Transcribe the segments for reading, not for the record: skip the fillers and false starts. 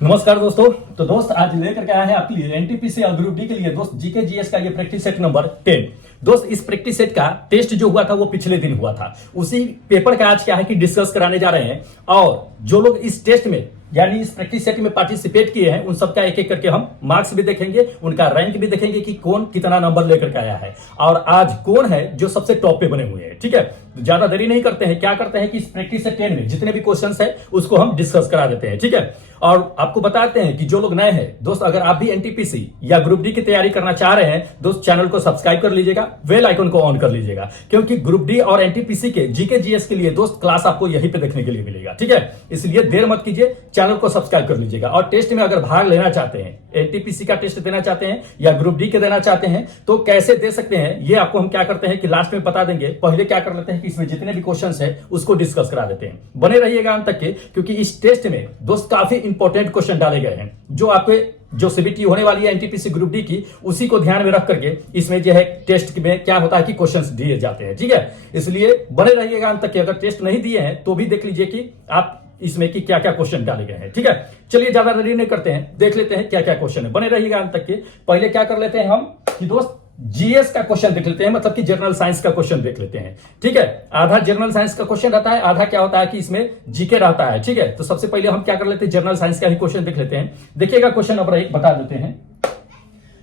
नमस्कार दोस्तों। तो दोस्त आज लेकर के आया है आपके लिए एनटीपीसी और ग्रुप डी के लिए दोस्त जीके जीएस का ये प्रैक्टिस सेट नंबर 10। दोस्त इस प्रैक्टिस सेट का टेस्ट जो हुआ था वो पिछले दिन हुआ था, उसी पेपर का आज क्या है कि डिस्कस कराने जा रहे हैं। और जो लोग इस टेस्ट में यानी इस प्रैक्टिस सेट में पार्टिसिपेट किए हैं उन सबका एक एक करके हम मार्क्स भी देखेंगे, उनका रैंक भी देखेंगे कि कौन कितना नंबर लेकर के आया है और आज कौन है जो सबसे टॉप पे बने हुए हैं। ठीक है, तो ज्यादा देरी नहीं करते हैं, क्या करते हैं कि इस प्रैक्टिस सेट 10 में जितने भी क्वेश्चंस है उसको हम डिस्कस करा देते हैं। ठीक है, और आपको बताते हैं कि जो लोग नए हैं दोस्त, अगर आप भी एनटीपीसी या ग्रुप डी की तैयारी करना चाह रहे हैं दोस्त, चैनल को सब्सक्राइब कर लीजिएगा, बेल आइकन को ऑन कर लीजिएगा, क्योंकि ग्रुप डी और एनटीपीसी के जीके जीएस के लिए दोस्त क्लास आपको यहीं पे देखने के लिए मिलेगा। ठीक है, इसलिए देर मत कीजिए, चैनल को सब्सक्राइब कर लीजिएगा। और टेस्ट में अगर भाग लेना चाहते हैं, एनटीपीसी का टेस्ट देना चाहते हैं या ग्रुप डी के देना चाहते हैं तो कैसे दे सकते हैं ये आपको हम क्या करते हैं कि लास्ट में बता देंगे। पहले क्या कर लेते हैं कि इसमें जितने भी क्वेश्चंस है उसको डिस्कस करा देते हैं। बने रहिएगा अंत तक के, क्योंकि इस टेस्ट में दोस्त काफी इंपॉर्टेंट क्वेश्चन डाले गए हैं जो आपके जो सीबीटी होने वाली है एनटीपीसी ग्रुप डी की, उसी को ध्यान में रख करके इसमें जो है टेस्ट में क्या होता है कि क्वेश्चंस दिए जाते हैं। ठीक है, इसलिए बने रहिएगा अंत तक के। अगर टेस्ट नहीं दिए हैं तो भी देख लीजिए कि आप इसमें कि क्या क्या क्वेश्चन डाले गए हैं। ठीक है, चलिए ज्यादा देरी नहीं करते हैं, देख लेते हैं क्या क्या क्वेश्चन है। बने रहिएगा अंत तक के। पहले क्या कर लेते हैं हम कि दोस्त जीएस का क्वेश्चन देख लेते हैं, मतलब कि जनरल साइंस का क्वेश्चन देख लेते हैं। ठीक है, आधा जनरल साइंस का क्वेश्चन रहता है, आधा क्या होता है कि इसमें जीके रहता है। ठीक है, तो सबसे पहले हम क्या कर लेते हैं, जनरल साइंस का ही क्वेश्चन देख लेते हैं। देखिएगा क्वेश्चन नंबर 1 बता देते हैं।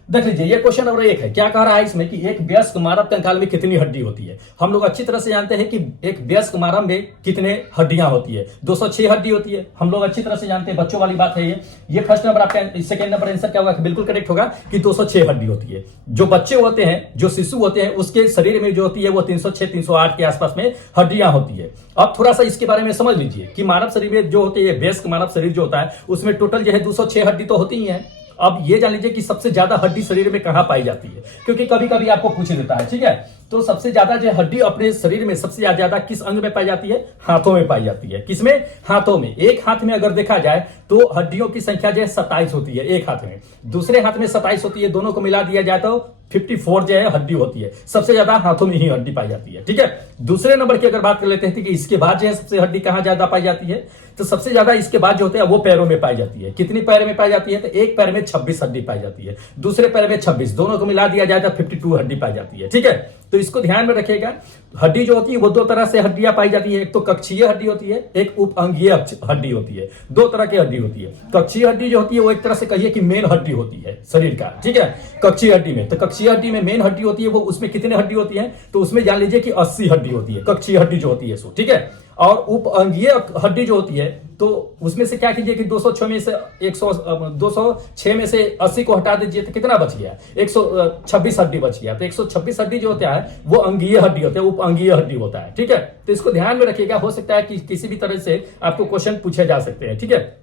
देख लीजिए, ये क्वेश्चन नंबर 1 है। क्या कह रहा है इसमें कि एक वयस्क मानव कंकाल में कितनी हड्डी होती है। हम लोग अच्छी तरह से जानते हैं कि एक वयस्क मानव में कितने हड्डियां होती है, 206 हड्डी होती है। हम लोग अच्छी तरह से जानते हैं, बच्चों वाली बात है ये फर्स्ट नंबर आपका। सेकंड नंबर आंसर क्या होगा, बिल्कुल करेक्ट होगा कि 206 हड्डी होती है। जो बच्चे होते हैं, जो शिशु होते हैं, उसके शरीर में जो होती है वो 306-308 के आसपास में हड्डियां होती है। अब थोड़ा सा इसके बारे में समझ लीजिए कि मानव शरीर में जो होती है, वयस्क मानव शरीर जो होता है उसमें टोटल जो है 206 हड्डी तो होती ही है। अब ये जान लीजिए कि सबसे ज्यादा हड्डी शरीर में कहां पाई जाती है, क्योंकि कभी कभी आपको पूछ देता है। ठीक है, तो सबसे ज्यादा जो हड्डी अपने शरीर में सबसे ज्यादा किस अंग में पाई जाती है, हाथों में पाई जाती है। किसमें, हाथों में। एक हाथ में अगर देखा जाए तो हड्डियों की संख्या जो है 27 होती है एक हाथ में, दूसरे हाथ में 27 होती है, दोनों को मिला दिया जाए तो 54 जो है हड्डी होती है। सबसे ज्यादा हाथों में ही हड्डी पाई जाती है। ठीक है, दूसरे नंबर की अगर बात कर लेते हैं कि इसके बाद जो है सबसे हड्डी कहां ज्यादा पाई जाती है, तो सबसे ज्यादा इसके बाद जो होते हैं वो पैरों में पाई जाती है। कितनी पैर में पाई जाती है, तो एक पैर में 26 हड्डी पाई जाती है, दूसरे पैर में 26, दोनों को मिला दिया जाए तो 52 हड्डी पाई जाती है। ठीक है, तो इसको ध्यान में रखिएगा। हड्डी जो होती है वो दो तरह से हड्डियां पाई जाती है, एक तो कक्षीय हड्डी होती है, एक उप अंगीय हड्डी होती है। दो तरह की हड्डी होती है। कक्षीय हड्डी जो होती है वो एक तरह से कहिए कि मेन हड्डी होती है शरीर का। ठीक है, कक्षीय हड्डी में, तो कक्षीय हड्डी में मेन हड्डी होती है वो, उसमें कितने हड्डी होती है, तो उसमें जान लीजिए कि 80 हड्डी होती है कक्षीय हड्डी जो होती है सो। ठीक है, और उप अंगीय हड्डी जो होती है तो उसमें से क्या कीजिए कि 206 में से 206 में से 80 को हटा दीजिए तो कितना बच गया, 126 हड्डी बच गया। तो 126 हड्डी जो होता है वो अंगीय हड्डी होता है, उप अंगीय हड्डी होता है। ठीक है, तो इसको ध्यान में रखिएगा, हो सकता है कि किसी भी तरह से आपको क्वेश्चन पूछे जा सकते हैं। ठीक है,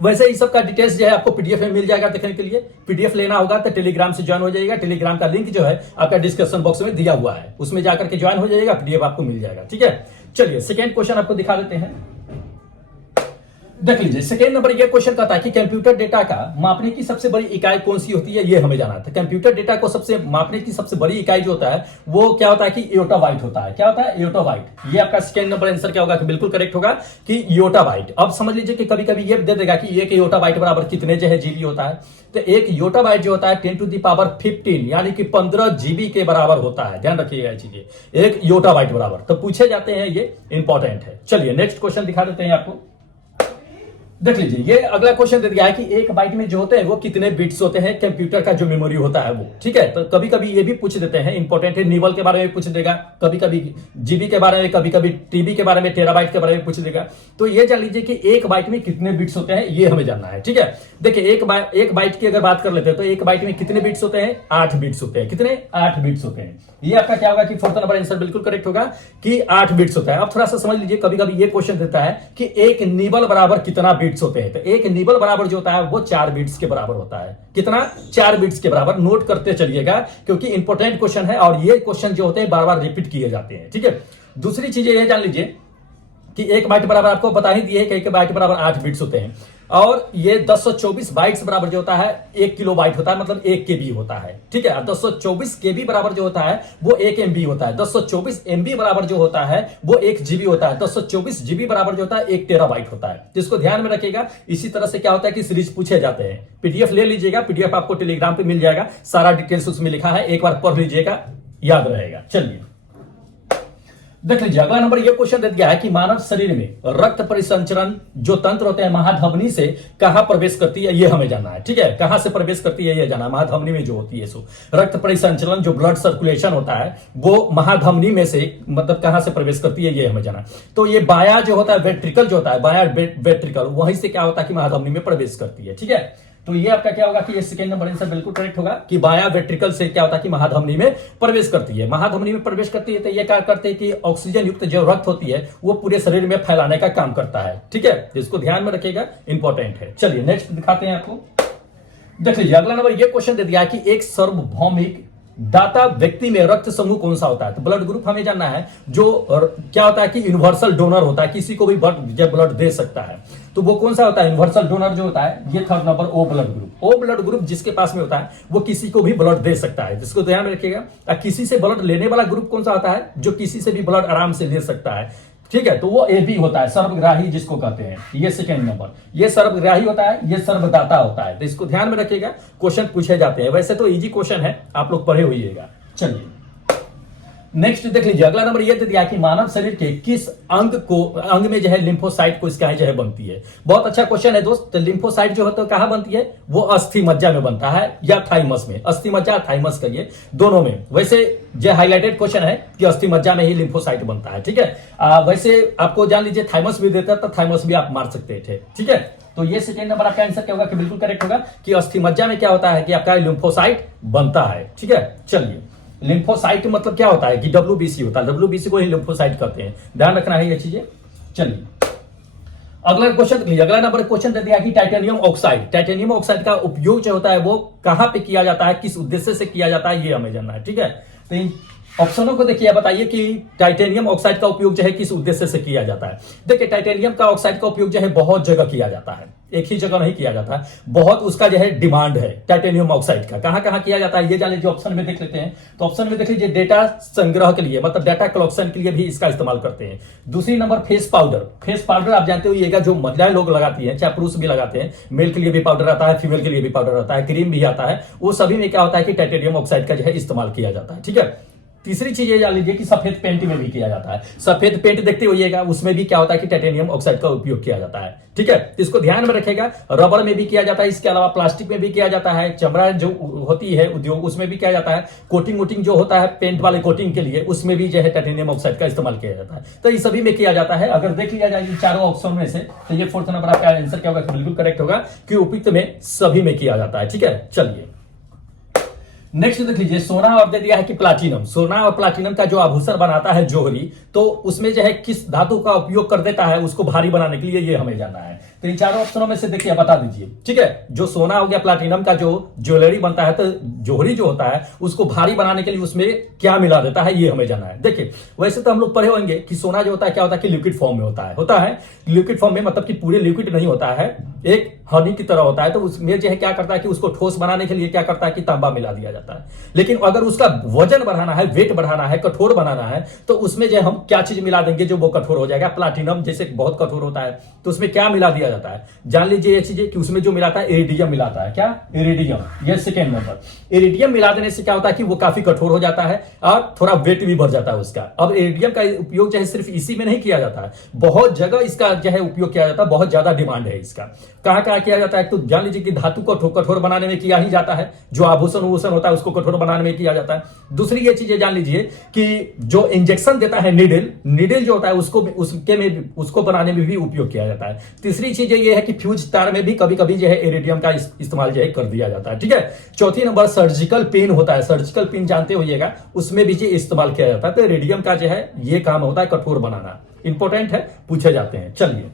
वैसे इस सब का डिटेल्स जो है आपको पीडीएफ में मिल जाएगा देखने के लिए। पीडीएफ लेना होगा तो टेलीग्राम से ज्वाइन हो जाएगा। टेलीग्राम का लिंक जो है आपका डिस्क्रिप्शन बॉक्स में दिया हुआ है, उसमें जाकर के ज्वाइन हो जाएगा, पीडीएफ आपको मिल जाएगा। ठीक है, चलिए सेकेंड क्वेश्चन आपको दिखा देते हैं। देख लीजिए, सेकेंड नंबर ये क्वेश्चन कहता है कि कंप्यूटर डेटा का मापने की सबसे बड़ी इकाई कौन सी होती है, ये हमें जाना था। कंप्यूटर डेटा को सबसे मापने की सबसे बड़ी इकाई जो होता है वो क्या होता है कि योटा बाइट होता है। क्या होता है, योटा बाइट। ये आपका सेकेंड नंबर आंसर क्या होगा कि बिल्कुल करेक्ट होगा कि योटा बाइट। अब समझ लीजिए कि कभी कभी ये दे देगा कि एक योटा बाइट बराबर कितने जो है जीबी होता है, तो एक योटा बाइट जो होता है 10⁻15 यानी कि 15 जीबी के बराबर होता है। ध्यान रखिएगा चीजें, एक योटा बाइट बराबर तो पूछे जाते हैं, ये इंपॉर्टेंट है। चलिए नेक्स्ट क्वेश्चन दिखा देते हैं आपको। देख लीजिए, ये अगला क्वेश्चन दे दिया है कि एक बाइट में जो होते हैं वो कितने बिट्स होते हैं, कंप्यूटर का जो मेमोरी होता है वो। ठीक है, तो कभी कभी ये भी पूछ देते हैं, इंपॉर्टेंट है। निबल के बारे में पूछ देगा, कभी कभी जीबी के बारे में, कभी कभी टीबी के बारे में, टेराबाइट के बारे में पूछ देगा। तो ये जान लीजिए कि एक बाइट में कितने बिट्स होते हैं ये हमें जानना है। ठीक है, देखिए एक बाइट की अगर बात कर लेते हैं तो एक बाइट में कितने बिट्स होते हैं, 8 बिट्स होते हैं। कितने, 8 बिट्स होते हैं। ये आपका क्या होगा कि फोर्थ नंबर आंसर बिल्कुल करेक्ट होगा कि 8 बिट्स होता है। अब थोड़ा सा समझ लीजिए, कभी कभी ये क्वेश्चन देता है कि एक निबल बराबर कितना बिट्स होते हैं, तो एक निबल बराबर जो होता है वो 4 बिट्स के बराबर होता है। कितना, 4 बिट्स के बराबर। नोट करते चलिएगा क्योंकि इंपॉर्टेंट क्वेश्चन है और ये क्वेश्चन जो होते हैं बार बार रिपीट किए जाते हैं। ठीक है, दूसरी चीज ये जान लीजिए कि 1 बाइट बराबर आपको बता ही दिए कि 1 बाइट बराबर 8 बिट्स होते हैं, और ये 1024 बाइट्स बराबर जो होता है 1 किलो बाइट होता है, मतलब 1 केबी होता है। ठीक है, 1024 केबी बराबर जो होता है वो 1 एमबी होता है। 1024 एमबी बराबर जो होता है वो 1 जीबी होता है। 1024 जीबी बराबर जो होता है 1 टेराबाइट होता है। तो इसको ध्यान में रखिएगा। इसी तरह से क्या होता है कि सीरीज पूछे जाते हैं। पीडीएफ ले लीजिएगा, पीडीएफ आपको टेलीग्राम पे मिल जाएगा, सारा डिटेल्स उसमें लिखा है, एक बार पढ़ लीजिएगा, याद रहेगा। चलिए देख लीजिए, अगला नंबर ये क्वेश्चन दे दिया है कि मानव शरीर में रक्त परिसंचरण जो तंत्र होते हैं महाधमनी से कहां प्रवेश करती है, ये हमें जानना है। ठीक है, कहां से प्रवेश करती है ये जानना है। महाधमनी में जो होती है सो रक्त परिसंचरण जो ब्लड सर्कुलेशन होता है वो महाधमनी में से मतलब कहां से प्रवेश करती है ये हमें जाना है। तो ये बाया जो होता है वेट्रिकल जो होता है, बाया वेट्रिकल, वहीं से क्या होता है कि महाधमनी में प्रवेश करती है। ठीक है, तो ये आपका क्या होगा कि ये सेकंड नंबर आंसर बिल्कुल करेक्ट होगा कि बाया वेट्रिकल से क्या होता है कि महाधमनी में प्रवेश करती है। महाधमनी में प्रवेश करती है तो ये क्या करते हैं कि ऑक्सीजन युक्त जो रक्त होती है वो पूरे शरीर में फैलाने का काम करता है। ठीक है, इसको ध्यान में रखिएगा, इंपॉर्टेंट है। चलिए नेक्स्ट दिखाते हैं आपको। देख लीजिए, अगला नंबर ये क्वेश्चन दे दिया है कि एक सार्वभौमिक दाता व्यक्ति में रक्त समूह कौन सा होता है। तो ब्लड ग्रुप हमें जानना है, जो क्या होता है कि यूनिवर्सल डोनर होता है, किसी को भी ब्लड दे सकता है। तो वो कौन सा होता है, यूनिवर्सल डोनर जो होता है, ये third number O blood group. O blood group जिसके पास में होता है वो किसी को भी ब्लड दे सकता है, जिसको ध्यान में रखिएगा। किसी से ब्लड लेने वाला ग्रुप कौन सा होता है, जो किसी से भी ब्लड आराम से ले सकता है। ठीक है, तो वो ए बी होता है, सर्वग्राही जिसको कहते हैं। ये सेकंड नंबर, ये सर्वग्राही होता है, ये सर्वदाता होता है। तो इसको ध्यान में रखिएगा, क्वेश्चन पूछे जाते हैं। वैसे तो इजी क्वेश्चन है, आप लोग पढ़े होइएगा। चलिए नेक्स्ट देख लीजिए, अगला नंबर ये दे दिया कि मानव शरीर के किस अंग में जो है लिम्फोसाइट को इसका जो है बनती है। बहुत अच्छा क्वेश्चन है दोस्त। तो लिम्फोसाइट जो होता है कहां बनती है, वो अस्थि मज्जा में बनता है या थाइमस में। अस्थि मज्जा थाइमस कहिए, दोनों में। वैसे जो हाईलाइटेड क्वेश्चन है कि अस्थि मज्जा में ही लिम्फोसाइट बनता है। ठीक है, वैसे आपको जान लीजिए थाइमस भी देता है तो थाइमस भी आप मार सकते थे। ठीक है, तो ये सेकंड नंबर आपका आंसर क्या होगा कि बिल्कुल करेक्ट होगा कि अस्थि मज्जा में क्या होता है कि आपका लिम्फोसाइट बनता है। ठीक है, चलिए लिम्फोसाइट मतलब क्या होता है कि डब्ल्यूबीसी होता है, डब्ल्यूबीसी को ही लिम्फोसाइट कहते हैं, ध्यान रखना है ये चीजें। चलिए अगला क्वेश्चन देखिए, अगला नंबर क्वेश्चन दे दिया कि टाइटेनियम ऑक्साइड। टाइटेनियम ऑक्साइड का उपयोग जो होता है वो कहां पे किया जाता है, किस उद्देश्य से किया जाता है, ये हमें जानना है। ठीक है, तो इन ऑप्शनों को देखिए, बताइए कि टाइटेनियम ऑक्साइड का उपयोग जो है किस उद्देश्य से किया जाता है। देखिए टाइटेनियम का ऑक्साइड का उपयोग जो है बहुत जगह किया जाता है, एक ही जगह नहीं किया जाता है, बहुत उसका जो है डिमांड है टाइटेनियम ऑक्साइड का। कहां कहां किया जाता है ये जान लीजिए, ऑप्शन में देख लेते हैं। तो ऑप्शन में देख लीजिए, डेटा संग्रह के लिए मतलब डाटा कलेक्शन के लिए भी इसका इस्तेमाल करते हैं। दूसरी number face powder. Face powder आप जानते हो ये जो महिलाएं लोग लगाती हैं, चाहे पुरुष भी लगाते हैं, मेल के लिए भी पाउडर आता है, फीमेल के लिए भी पाउडर आता है, क्रीम भी आता है, वो सभी में क्या होता है कि टाइटेनियम ऑक्साइड का जो है इस्तेमाल किया जाता है। ठीक है, तीसरी चीज ये जान लीजिए कि सफेद पेंट में भी किया जाता है। सफेद पेंट देखते होइएगा, उसमें भी क्या होता है कि टाइटेनियम ऑक्साइड का उपयोग किया जाता है। ठीक है, इसको ध्यान में रखेगा। रबर में भी किया जाता है, इसके अलावा प्लास्टिक में भी किया जाता है, चमड़ा जो होती है उद्योग उसमें भी किया जाता है, कोटिंग वोटिंग जो होता है पेंट वाले कोटिंग के लिए उसमें भी जो है टाइटेनियम ऑक्साइड का इस्तेमाल किया जाता है। तो ये सभी में किया जाता है। अगर देख लिया जाए चारों ऑप्शन में से, तो ये फोर्थ नंबर आपका आंसर क्या होगा, बिल्कुल करेक्ट होगा कि उपयुक्त में सभी में किया जाता है। ठीक है, चलिए नेक्स्ट देख लीजिए, सोना और दे दिया है कि प्लाटिनम। सोना और प्लाटिनम का जो आभूषण बनाता है जोहरी, तो उसमें जो है किस धातु का उपयोग कर देता है उसको भारी बनाने के लिए, ये हमें जानना है। तो इन चारों ऑप्शनों में से देखिए बता दीजिए। ठीक है, जो सोना हो गया, प्लाटिनम का जो ज्वेलरी बनता है, तो जोहरी जो होता है उसको भारी बनाने के लिए उसमें क्या मिला देता है ये हमें जानना है। देखिए वैसे तो हम लोग पढ़े होंगे कि सोना जो होता है क्या होता है कि लिक्विड फॉर्म में होता है लिक्विड फॉर्म में, मतलब कि पूरे लिक्विड नहीं होता है, एक हनी की तरह होता है। तो उसमें जो है क्या करता है कि उसको ठोस बनाने के लिए क्या करता है कि तांबा मिला दिया जाता है। लेकिन अगर उसका वजन बढ़ाना है, वेट बढ़ाना है, कठोर बनाना है, तो उसमें जो हम क्या चीज मिला देंगे जो वो कठोर हो जाएगा। प्लाटिनम जैसे बहुत कठोर होता है, तो उसमें क्या मिला दिया जाता है, जान लीजिए ये चीजें कि उसमें जो मिलाता है इरिडियम मिलाता है। क्या, इरिडियम। ये सेकेंड नंबर, इरिडियम मिला देने से क्या होता है कि वो काफी कठोर हो जाता है और थोड़ा वेट भी बढ़ जाता है उसका। अब इरिडियम का उपयोग जो है सिर्फ इसी में नहीं किया जाता है, बहुत जगह इसका जो है उपयोग किया जाता है, बहुत ज्यादा डिमांड है इसका। कहां कहां किया जाता है, तो जान लीजिए कि धातु को कठोर बनाने में किया ही जाता है, जो आभूषण होता है उसको कठोर बनाने में किया जाता है। दूसरी ये चीजें जान लीजिए कि जो इंजेक्शन देता है निडल जो होता है उसको बनाने में भी उपयोग किया जाता है। तीसरी चीज ये है कि फ्यूज तार में भी कभी कभी जो है इरिडियम का इस्तेमाल जो है कर दिया जाता है। ठीक है, चौथी नंबर सर्जिकल पिन होता है, सर्जिकल पिन जानते होइएगा, उसमें भी ये इस्तेमाल किया जाता है। तो इरिडियम का जो है ये काम होता है कठोर बनाना, इंपॉर्टेंट है, पूछे जाते हैं। चलिए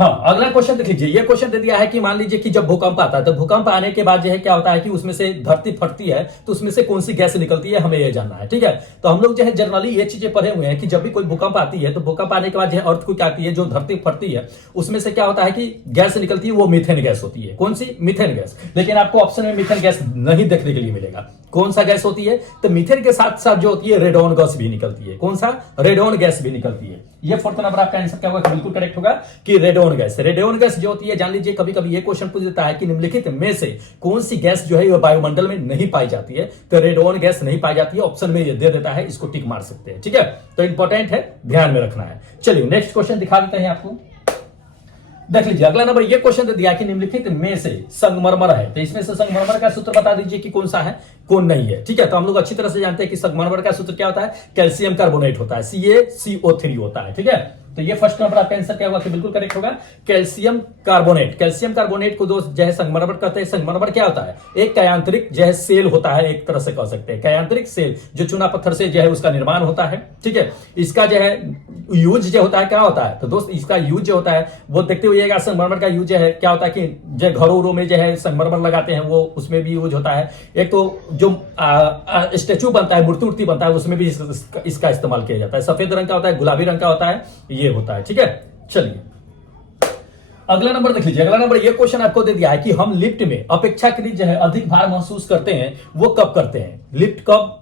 हाँ, अगला क्वेश्चन देख लीजिए। ये क्वेश्चन दे दिया है कि मान लीजिए कि जब भूकंप आता है तो भूकंप आने के बाद जो है क्या होता है कि उसमें से धरती फटती है, तो उसमें से कौन सी गैस निकलती है, हमें ये जानना है। ठीक है, तो हम लोग जो है जनरली ये चीजें पढ़े हुए हैं कि जब भी कोई भूकंप आती है तो भूकंप आने के बाद जो है अर्थक्वेक आती है, जो धरती फटती है उसमें से क्या होता है कि गैस निकलती है, वो मीथेन गैस होती है। कौन सी? Methane gas. लेकिन आपको ऑप्शन में मीथेन गैस नहीं देखने के लिए मिलेगा। कौन सा गैस होती है? तो मीथेन के साथ साथ जो होती है रेडॉन गैस भी निकलती है। कौन सा? रेडॉन गैस भी निकलती है। ये फोर्थ नंबर आपका आंसर क्या होगा? बिल्कुल करेक्ट होगा कि रेडॉन गैस। रेडॉन गैस जो होती है, जान लीजिए कभी कभी ये क्वेश्चन पूछ देता है कि निम्नलिखित में से कौन सी गैस जो है वो वायुमंडल में नहीं पाई जाती है, तो रेडॉन गैस नहीं पाई जाती है। ऑप्शन में ये दे देता है, इसको टिक मार सकते हैं। ठीक है, तो इंपॉर्टेंट है, ध्यान में रखना है। चलिए नेक्स्ट क्वेश्चन दिखा देते हैं आपको। देख लीजिए अगला नंबर ये क्वेश्चन दे दिया कि निम्नलिखित में से संगमरमर है, तो इसमें से संगमरमर का सूत्र बता दीजिए कि कौन सा है, कौन नहीं है। ठीक है, तो हम लोग अच्छी तरह से जानते हैं कि संगमरमर का सूत्र क्या होता है, कैल्शियम कार्बोनेट होता है, CaCO3 होता है। ठीक है, तो ये फर्स्ट नंबर आपका आंसर क्या होगा कि बिल्कुल करेक्ट होगा, कैल्शियम कार्बोनेट। कैल्शियम कार्बोनेट को दोस्त जो है संगमरमर कहते हैं। संगमरमर क्या होता है? एक कायांतरिक जो है सेल होता है, एक तरह से कह सकते हैं कायांतरिक सेल, जो चूना पत्थर से जो है उसका निर्माण होता है। ठीक है, इसका जो है यूज जो होता है क्या होता है, तो दोस्त इसका यूज जो होता है वो देखते हुए संगमरमर का यूज है क्या होता है कि जो घरों उरों में जो है संगमरमर लगाते हैं, वो उसमें भी यूज होता है। एक तो जो स्टेचू बनता है, मूर्ति उर्ति बनता है, उसमें भी इसका इस्तेमाल किया जाता है। सफेद रंग का होता है, गुलाबी रंग का होता है, ये होता है। ठीक है, चलिए अगला नंबर देख लीजिए। अगला नंबर ये क्वेश्चन आपको दे दिया है कि हम लिफ्ट में अपेक्षाकृत जो है अधिक भार महसूस करते हैं, वो कब करते हैं? लिफ्ट कब,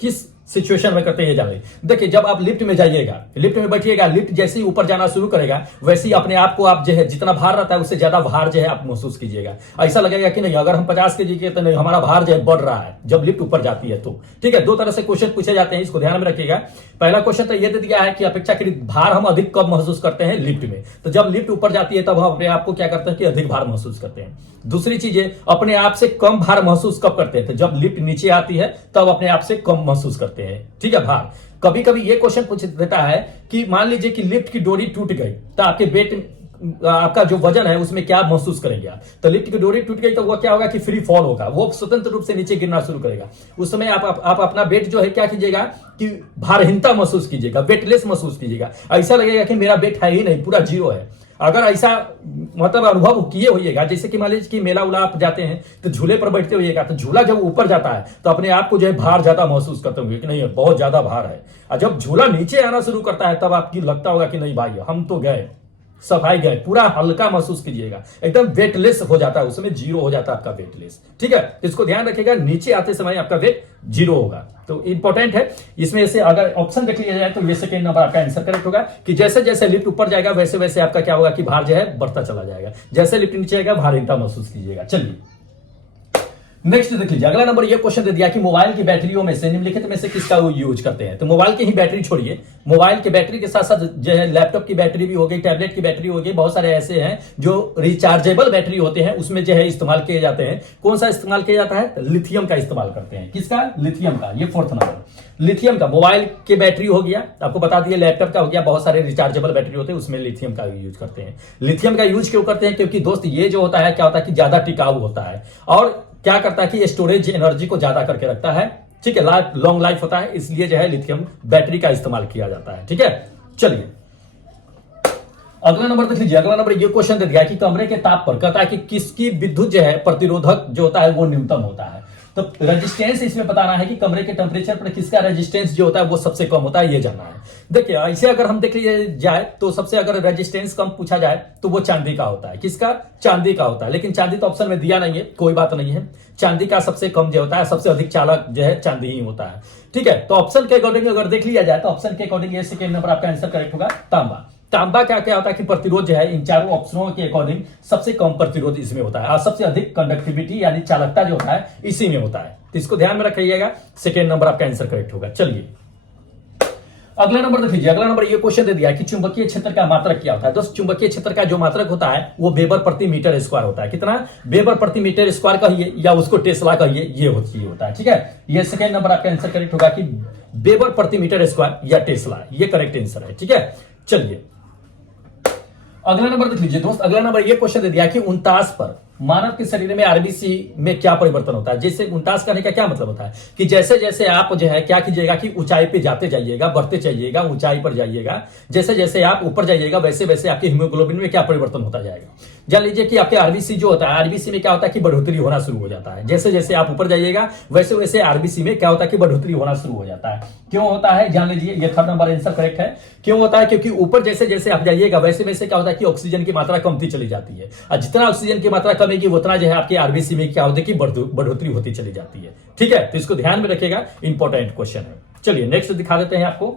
किस सिचुएशन में करते हैं, ये जान लीजिए। देखिए जब आप लिफ्ट में जाइएगा, लिफ्ट में बैठिएगा, लिफ्ट जैसे ही ऊपर जाना शुरू करेगा वैसे ही अपने आप को आप जो है जितना भार रहता है उससे ज्यादा भार जो है आप महसूस कीजिएगा। ऐसा लगेगा कि नहीं अगर हम 50 kg के तो नहीं, हमारा भार जो है बढ़ रहा है जब लिफ्ट ऊपर जाती है तो। ठीक है, दो तरह से क्वेश्चन पूछे जाते हैं, इसको ध्यान में रखिएगा। पहला क्वेश्चन तो ये दे दिया है कि अपेक्षाकृत भार हम अधिक कब महसूस करते हैं? लिफ्ट में। तो जब लिफ्ट ऊपर जाती है तब हम अपने आप को क्या करते हैं कि अधिक भार महसूस करते हैं। दूसरी चीज है अपने आप से कम भार महसूस कब करते हैं? तो जब लिफ्ट नीचे आती है तब अपने आप से कम महसूस करते हैं। ठीक है, भार। कभी कभी ये क्वेश्चन पूछ देता है कि मान लीजिए कि लिफ्ट की डोरी टूट गई तो आपके आपका जो वजन है उसमें क्या महसूस करेंगे आप? तो लिफ्ट की डोरी टूट गई तो वो क्या होगा कि फ्री फॉल होगा, वो स्वतंत्र रूप से नीचे गिरना शुरू करेगा। उस समय आप अपना वेट जो है क्या कीजिएगा कि भारहीनता महसूस कीजिएगा, वेटलेस महसूस कीजिएगा। ऐसा लगेगा कि मेरा वेट है ही नहीं, पूरा जीरो है। अगर ऐसा मतलब अनुभव किए होइएगा, जैसे कि मान लीजिए कि मेला उला आप जाते हैं तो झूले पर बैठते होइएगा, तो झूला जब ऊपर जाता है तो अपने आप को जो है भार ज्यादा महसूस करते होंगे कि नहीं बहुत ज्यादा भार है, और जब झूला नीचे आना शुरू करता है तब आपकी लगता होगा कि नहीं भाई हम तो गए, सफाई गए, पूरा हल्का महसूस कीजिएगा, एकदम वेटलेस हो जाता है, उसमें जीरो हो जाता है आपका वेटलेस। ठीक है, इसको ध्यान रखिएगा, नीचे आते समय आपका वेट जीरो होगा। तो इंपॉर्टेंट है। इसमें से अगर ऑप्शन देख लिया जाए तो ये सेकंड नंबर आपका आंसर करेक्ट होगा कि जैसे जैसे लिफ्ट ऊपर जाएगा वैसे वैसे आपका क्या होगा कि भार जो है बढ़ता चला जाएगा, जैसे लिफ्ट नीचे आएगा भारहीनता महसूस कीजिएगा। चलिए नेक्स्ट देख लीजिए। अगला नंबर ये क्वेश्चन दे दिया कि मोबाइल की बैटरियों में से निम्नलिखित में से किसका यूज करते हैं? तो मोबाइल की ही बैटरी छोड़िए, मोबाइल की बैटरी के साथ साथ जो है लैपटॉप की बैटरी भी हो गई, टैबलेट की बैटरी हो गई, बहुत सारे ऐसे हैं जो रिचार्जेबल बैटरी होते हैं, उसमें जो है इस्तेमाल किए जाते हैं। कौन सा इस्तेमाल किया जाता है? लिथियम का इस्तेमाल करते हैं। किसका? लिथियम का। ये फोर्थ नंबर लिथियम का। मोबाइल की बैटरी हो गया, आपको बता दिया, लैपटॉप का हो गया, बहुत सारे रिचार्जेबल बैटरी होते हैं उसमें लिथियम का यूज करते हैं। लिथियम का यूज क्यों करते हैं? क्योंकि दोस्त ये जो होता है क्या होता है कि ज्यादा टिकाऊ होता है और क्या करता है कि स्टोरेज एनर्जी को ज्यादा करके रखता है। ठीक है, लॉन्ग लाइफ होता है, इसलिए जो है लिथियम बैटरी का इस्तेमाल किया जाता है। ठीक है, चलिए अगला नंबर देख लीजिए। अगला नंबर ये क्वेश्चन दे दिया कि कमरे के ताप पर कहता है कि किसकी विद्युत जो है प्रतिरोधक जो होता है वो न्यूनतम होता है। तो रेजिस्टेंस इसमें बताना है कि कमरे के टेंपरेचर पर किसका रेजिस्टेंस जो होता है वो सबसे कम होता है, ये जानना है। देखिए ऐसे अगर हम देख लिए जाए तो सबसे अगर रेजिस्टेंस कम पूछा जाए तो वो चांदी का होता है। किसका? चांदी का होता है, लेकिन चांदी तो ऑप्शन में दिया नहीं है, कोई बात नहीं है। चांदी का सबसे कम जो होता है, सबसे अधिक चालक जो है चांदी ही होता है। ठीक है, तो ऑप्शन के अकॉर्डिंग अगर देख लिया जाए तो ऑप्शन के अकॉर्डिंग ये सेकंड नंबर आपका आंसर करेक्ट होगा, तांबा। तांबा क्या क्या होता है कि प्रतिरोध जो है इन चारों ऑप्शनों के अकॉर्डिंग सबसे कम प्रतिरोध इसमें होता है और सबसे अधिक कंडक्टिविटी यानी चालकता जो होता है इसी में होता है। तो इसको ध्यान में रखिएगा, सेकेंड नंबर आपका आंसर करेक्ट होगा। चलिए अगला नंबर देख लीजिए। अगला नंबर ये क्वेश्चन दे दिया है कि चुंबकीय क्षेत्र का मात्रक क्या होता है। दोस्तों चुंबकीय क्षेत्र का जो मात्रक होता है वो वेबर प्रति मीटर स्क्वायर होता है। कितना? वेबर प्रति मीटर स्क्वायर कहिए या उसको टेस्ला कहिए, ये होता है। ठीक है, ये सेकेंड नंबर आपका आंसर करेक्ट होगा कि वेबर प्रति मीटर स्क्वायर या टेस्ला, ये करेक्ट आंसर है। ठीक है, चलिए अगला नंबर देख लीजिए दोस्त। अगला नंबर ये क्वेश्चन दे दिया कि 49 पर मानव के शरीर में आरबीसी में क्या परिवर्तन होता है। जैसे 49 करने का क्या मतलब होता है कि जैसे जैसे आप जो है क्या कीजिएगा कि ऊंचाई पे जाते जाइएगा, बढ़ते जाइएगा, ऊंचाई पर जाइएगा, जैसे जैसे आप ऊपर जाइएगा वैसे वैसे आपके हीमोग्लोबिन में क्या परिवर्तन होता जाएगा। जान लीजिए कि आपके आरबीसी जो होता है, आरबीसी में क्या होता है कि बढ़ोतरी होना शुरू हो जाता है। जैसे जैसे आप ऊपर जाइएगा वैसे वैसे आरबीसी में क्या होता है कि बढ़ोतरी होना शुरू हो जाता है। क्यों होता है जान लीजिए, ये थर्ड नंबर आंसर करेक्ट है। क्यों होता है? क्योंकि ऊपर जैसे जैसे आप जाइएगा वैसे वैसे क्या होता है कि ऑक्सीजन की मात्रा कमती चली जाती है, और जितना ऑक्सीजन की मात्रा कमेगी उतना जो है आपके आरबीसी में क्या होता है कि बढ़ोतरी होती चली जाती है। ठीक है, तो इसको ध्यान में रखिएगा, इंपॉर्टेंट क्वेश्चन है। चलिए नेक्स्ट दिखा देते हैं आपको।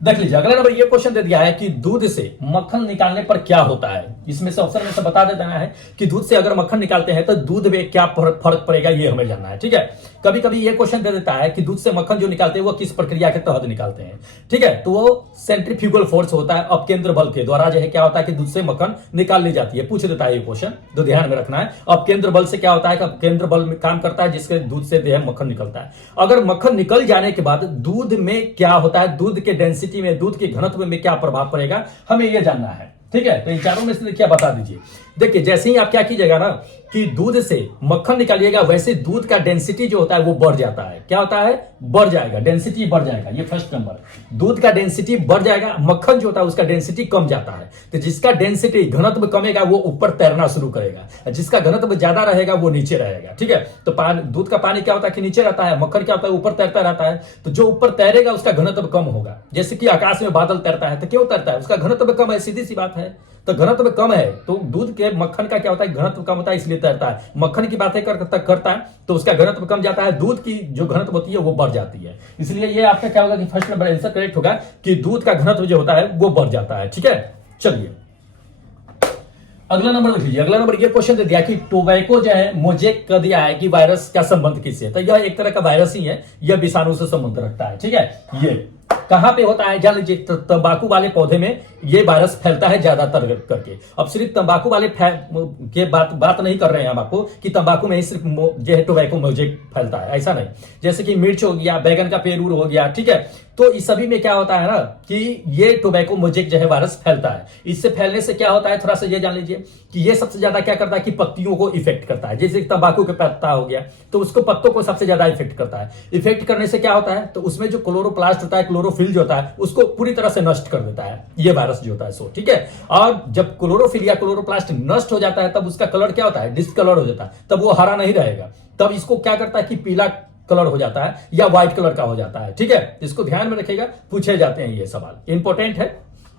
देख लीजिए अगला नंबर, ये क्वेश्चन दे दिया है कि दूध से मक्खन निकालने पर क्या होता है। इसमें से ऑप्शन में से बता देना है कि दूध से अगर मक्खन निकालते हैं तो दूध में क्या फर्क पड़ेगा, ये हमें जानना है। ठीक है, कभी कभी ये क्वेश्चन दे देता है कि दूध से मक्खन जो निकालते हैं वो किस प्रक्रिया के तहत निकालते हैं। ठीक है, तो वो सेंट्रीफ्यूगल फोर्स होता है, अपकेंद्र बल के द्वारा जो है क्या होता है कि दूध से मक्खन निकाल ली जाती है। पूछ देता है ये क्वेश्चन, तो ध्यान में रखना है। अपकेंद्र बल से क्या होता है कि अपकेंद्र बल में काम करता है जिसके दूध से जो है मक्खन निकलता है। अगर मक्खन निकल जाने के बाद दूध में क्या होता है, दूध के डेंसिटी में, दूध के घनत्व में क्या प्रभाव पड़ेगा, हमें यह जानना है। ठीक है, तो इन चारों में से देखिए बता दीजिए। देखिए जैसे ही आप क्या कीजिएगा ना कि दूध से मक्खन निकालिएगा वैसे दूध का डेंसिटी जो होता है वो बढ़ जाता है। क्या होता है? बढ़ जाएगा, डेंसिटी बढ़ जाएगा। ये फर्स्ट नंबर, दूध का डेंसिटी बढ़ जाएगा, मक्खन जो होता है उसका डेंसिटी कम जाता है। तो जिसका डेंसिटी घनत्व कमेगा वो ऊपर तैरना शुरू करेगा, जिसका घनत्व ज्यादा रहेगा वो नीचे रहेगा। ठीक है, तो दूध का पानी क्या होता है कि नीचे रहता है, मक्खन क्या होता है ऊपर तैरता रहता है। तो जो ऊपर तैरेगा उसका घनत्व कम होगा। जैसे कि आकाश में बादल तैरता है तो क्यों तैरता है? उसका घनत्व कम है, सीधी सी बात है। तो घनत्व कम है तो दूध के मक्खन का क्या होता है, घनत्व कम होता है इसलिए तैरता है। मक्खन की बातें करता है तो उसका घनत्व कम जाता है, दूध की जो घनत्व होती है वो बढ़ जाती है। इसलिए ये आपका क्या होगा कि फर्स्ट नंबर आंसर करेक्ट होगा कि दूध का घनत्व जो होता है वो बढ़ जाता है। ठीक है, चलिए अगला नंबर देख लीजिए। अगला नंबर ये क्वेश्चन दे दिया कि टोबैको जो है मोजेक कर दिया है कि वायरस का संबंध किससे। तो यह एक तरह का वायरस ही है, यह विषाणु से संबंध रखता है। ठीक है, ये कहां पे होता है जान लीजिए, तंबाकू वाले पौधे में ये वायरस फैलता है ज्यादातर करके। अब सिर्फ तंबाकू वाले के बात नहीं कर रहे हैं हम आपको कि तंबाकू में ही सिर्फ जो है टोबैको मोजेक फैलता है, ऐसा नहीं। जैसे कि मिर्च हो गया, बैगन का पेरूर हो गया, ठीक है, तो इस सभी में क्या होता है ना कि ये टोबैको मोजेक जो है वायरस फैलता है। इससे फैलने से क्या होता है थोड़ा सा ये जान लीजिए कि ये सबसे ज्यादा क्या करता है कि पत्तियों को इफेक्ट करता है। जैसे तंबाकू के पत्ता हो गया तो उसको पत्तों को सबसे ज्यादा इफेक्ट करता है। इफेक्ट करने से क्या होता है तो उसमें जो क्लोरोप्लास्ट होता है, क्लोरोफिल जो होता है उसको पूरी तरह से नष्ट कर देता है ये वायरस जो होता है सो। ठीक है, और जब क्लोरोफिल या क्लोरोप्लास्ट नष्ट हो जाता है तब उसका कलर क्या होता है, डिस्कलर हो जाता है। तब वो हरा नहीं रहेगा, तब इसको क्या करता है कि पीला कलर हो जाता है या व्हाइट कलर का हो जाता है। ठीक है, इसको ध्यान में रखिएगा, पूछे जाते हैं ये सवाल, इंपॉर्टेंट है।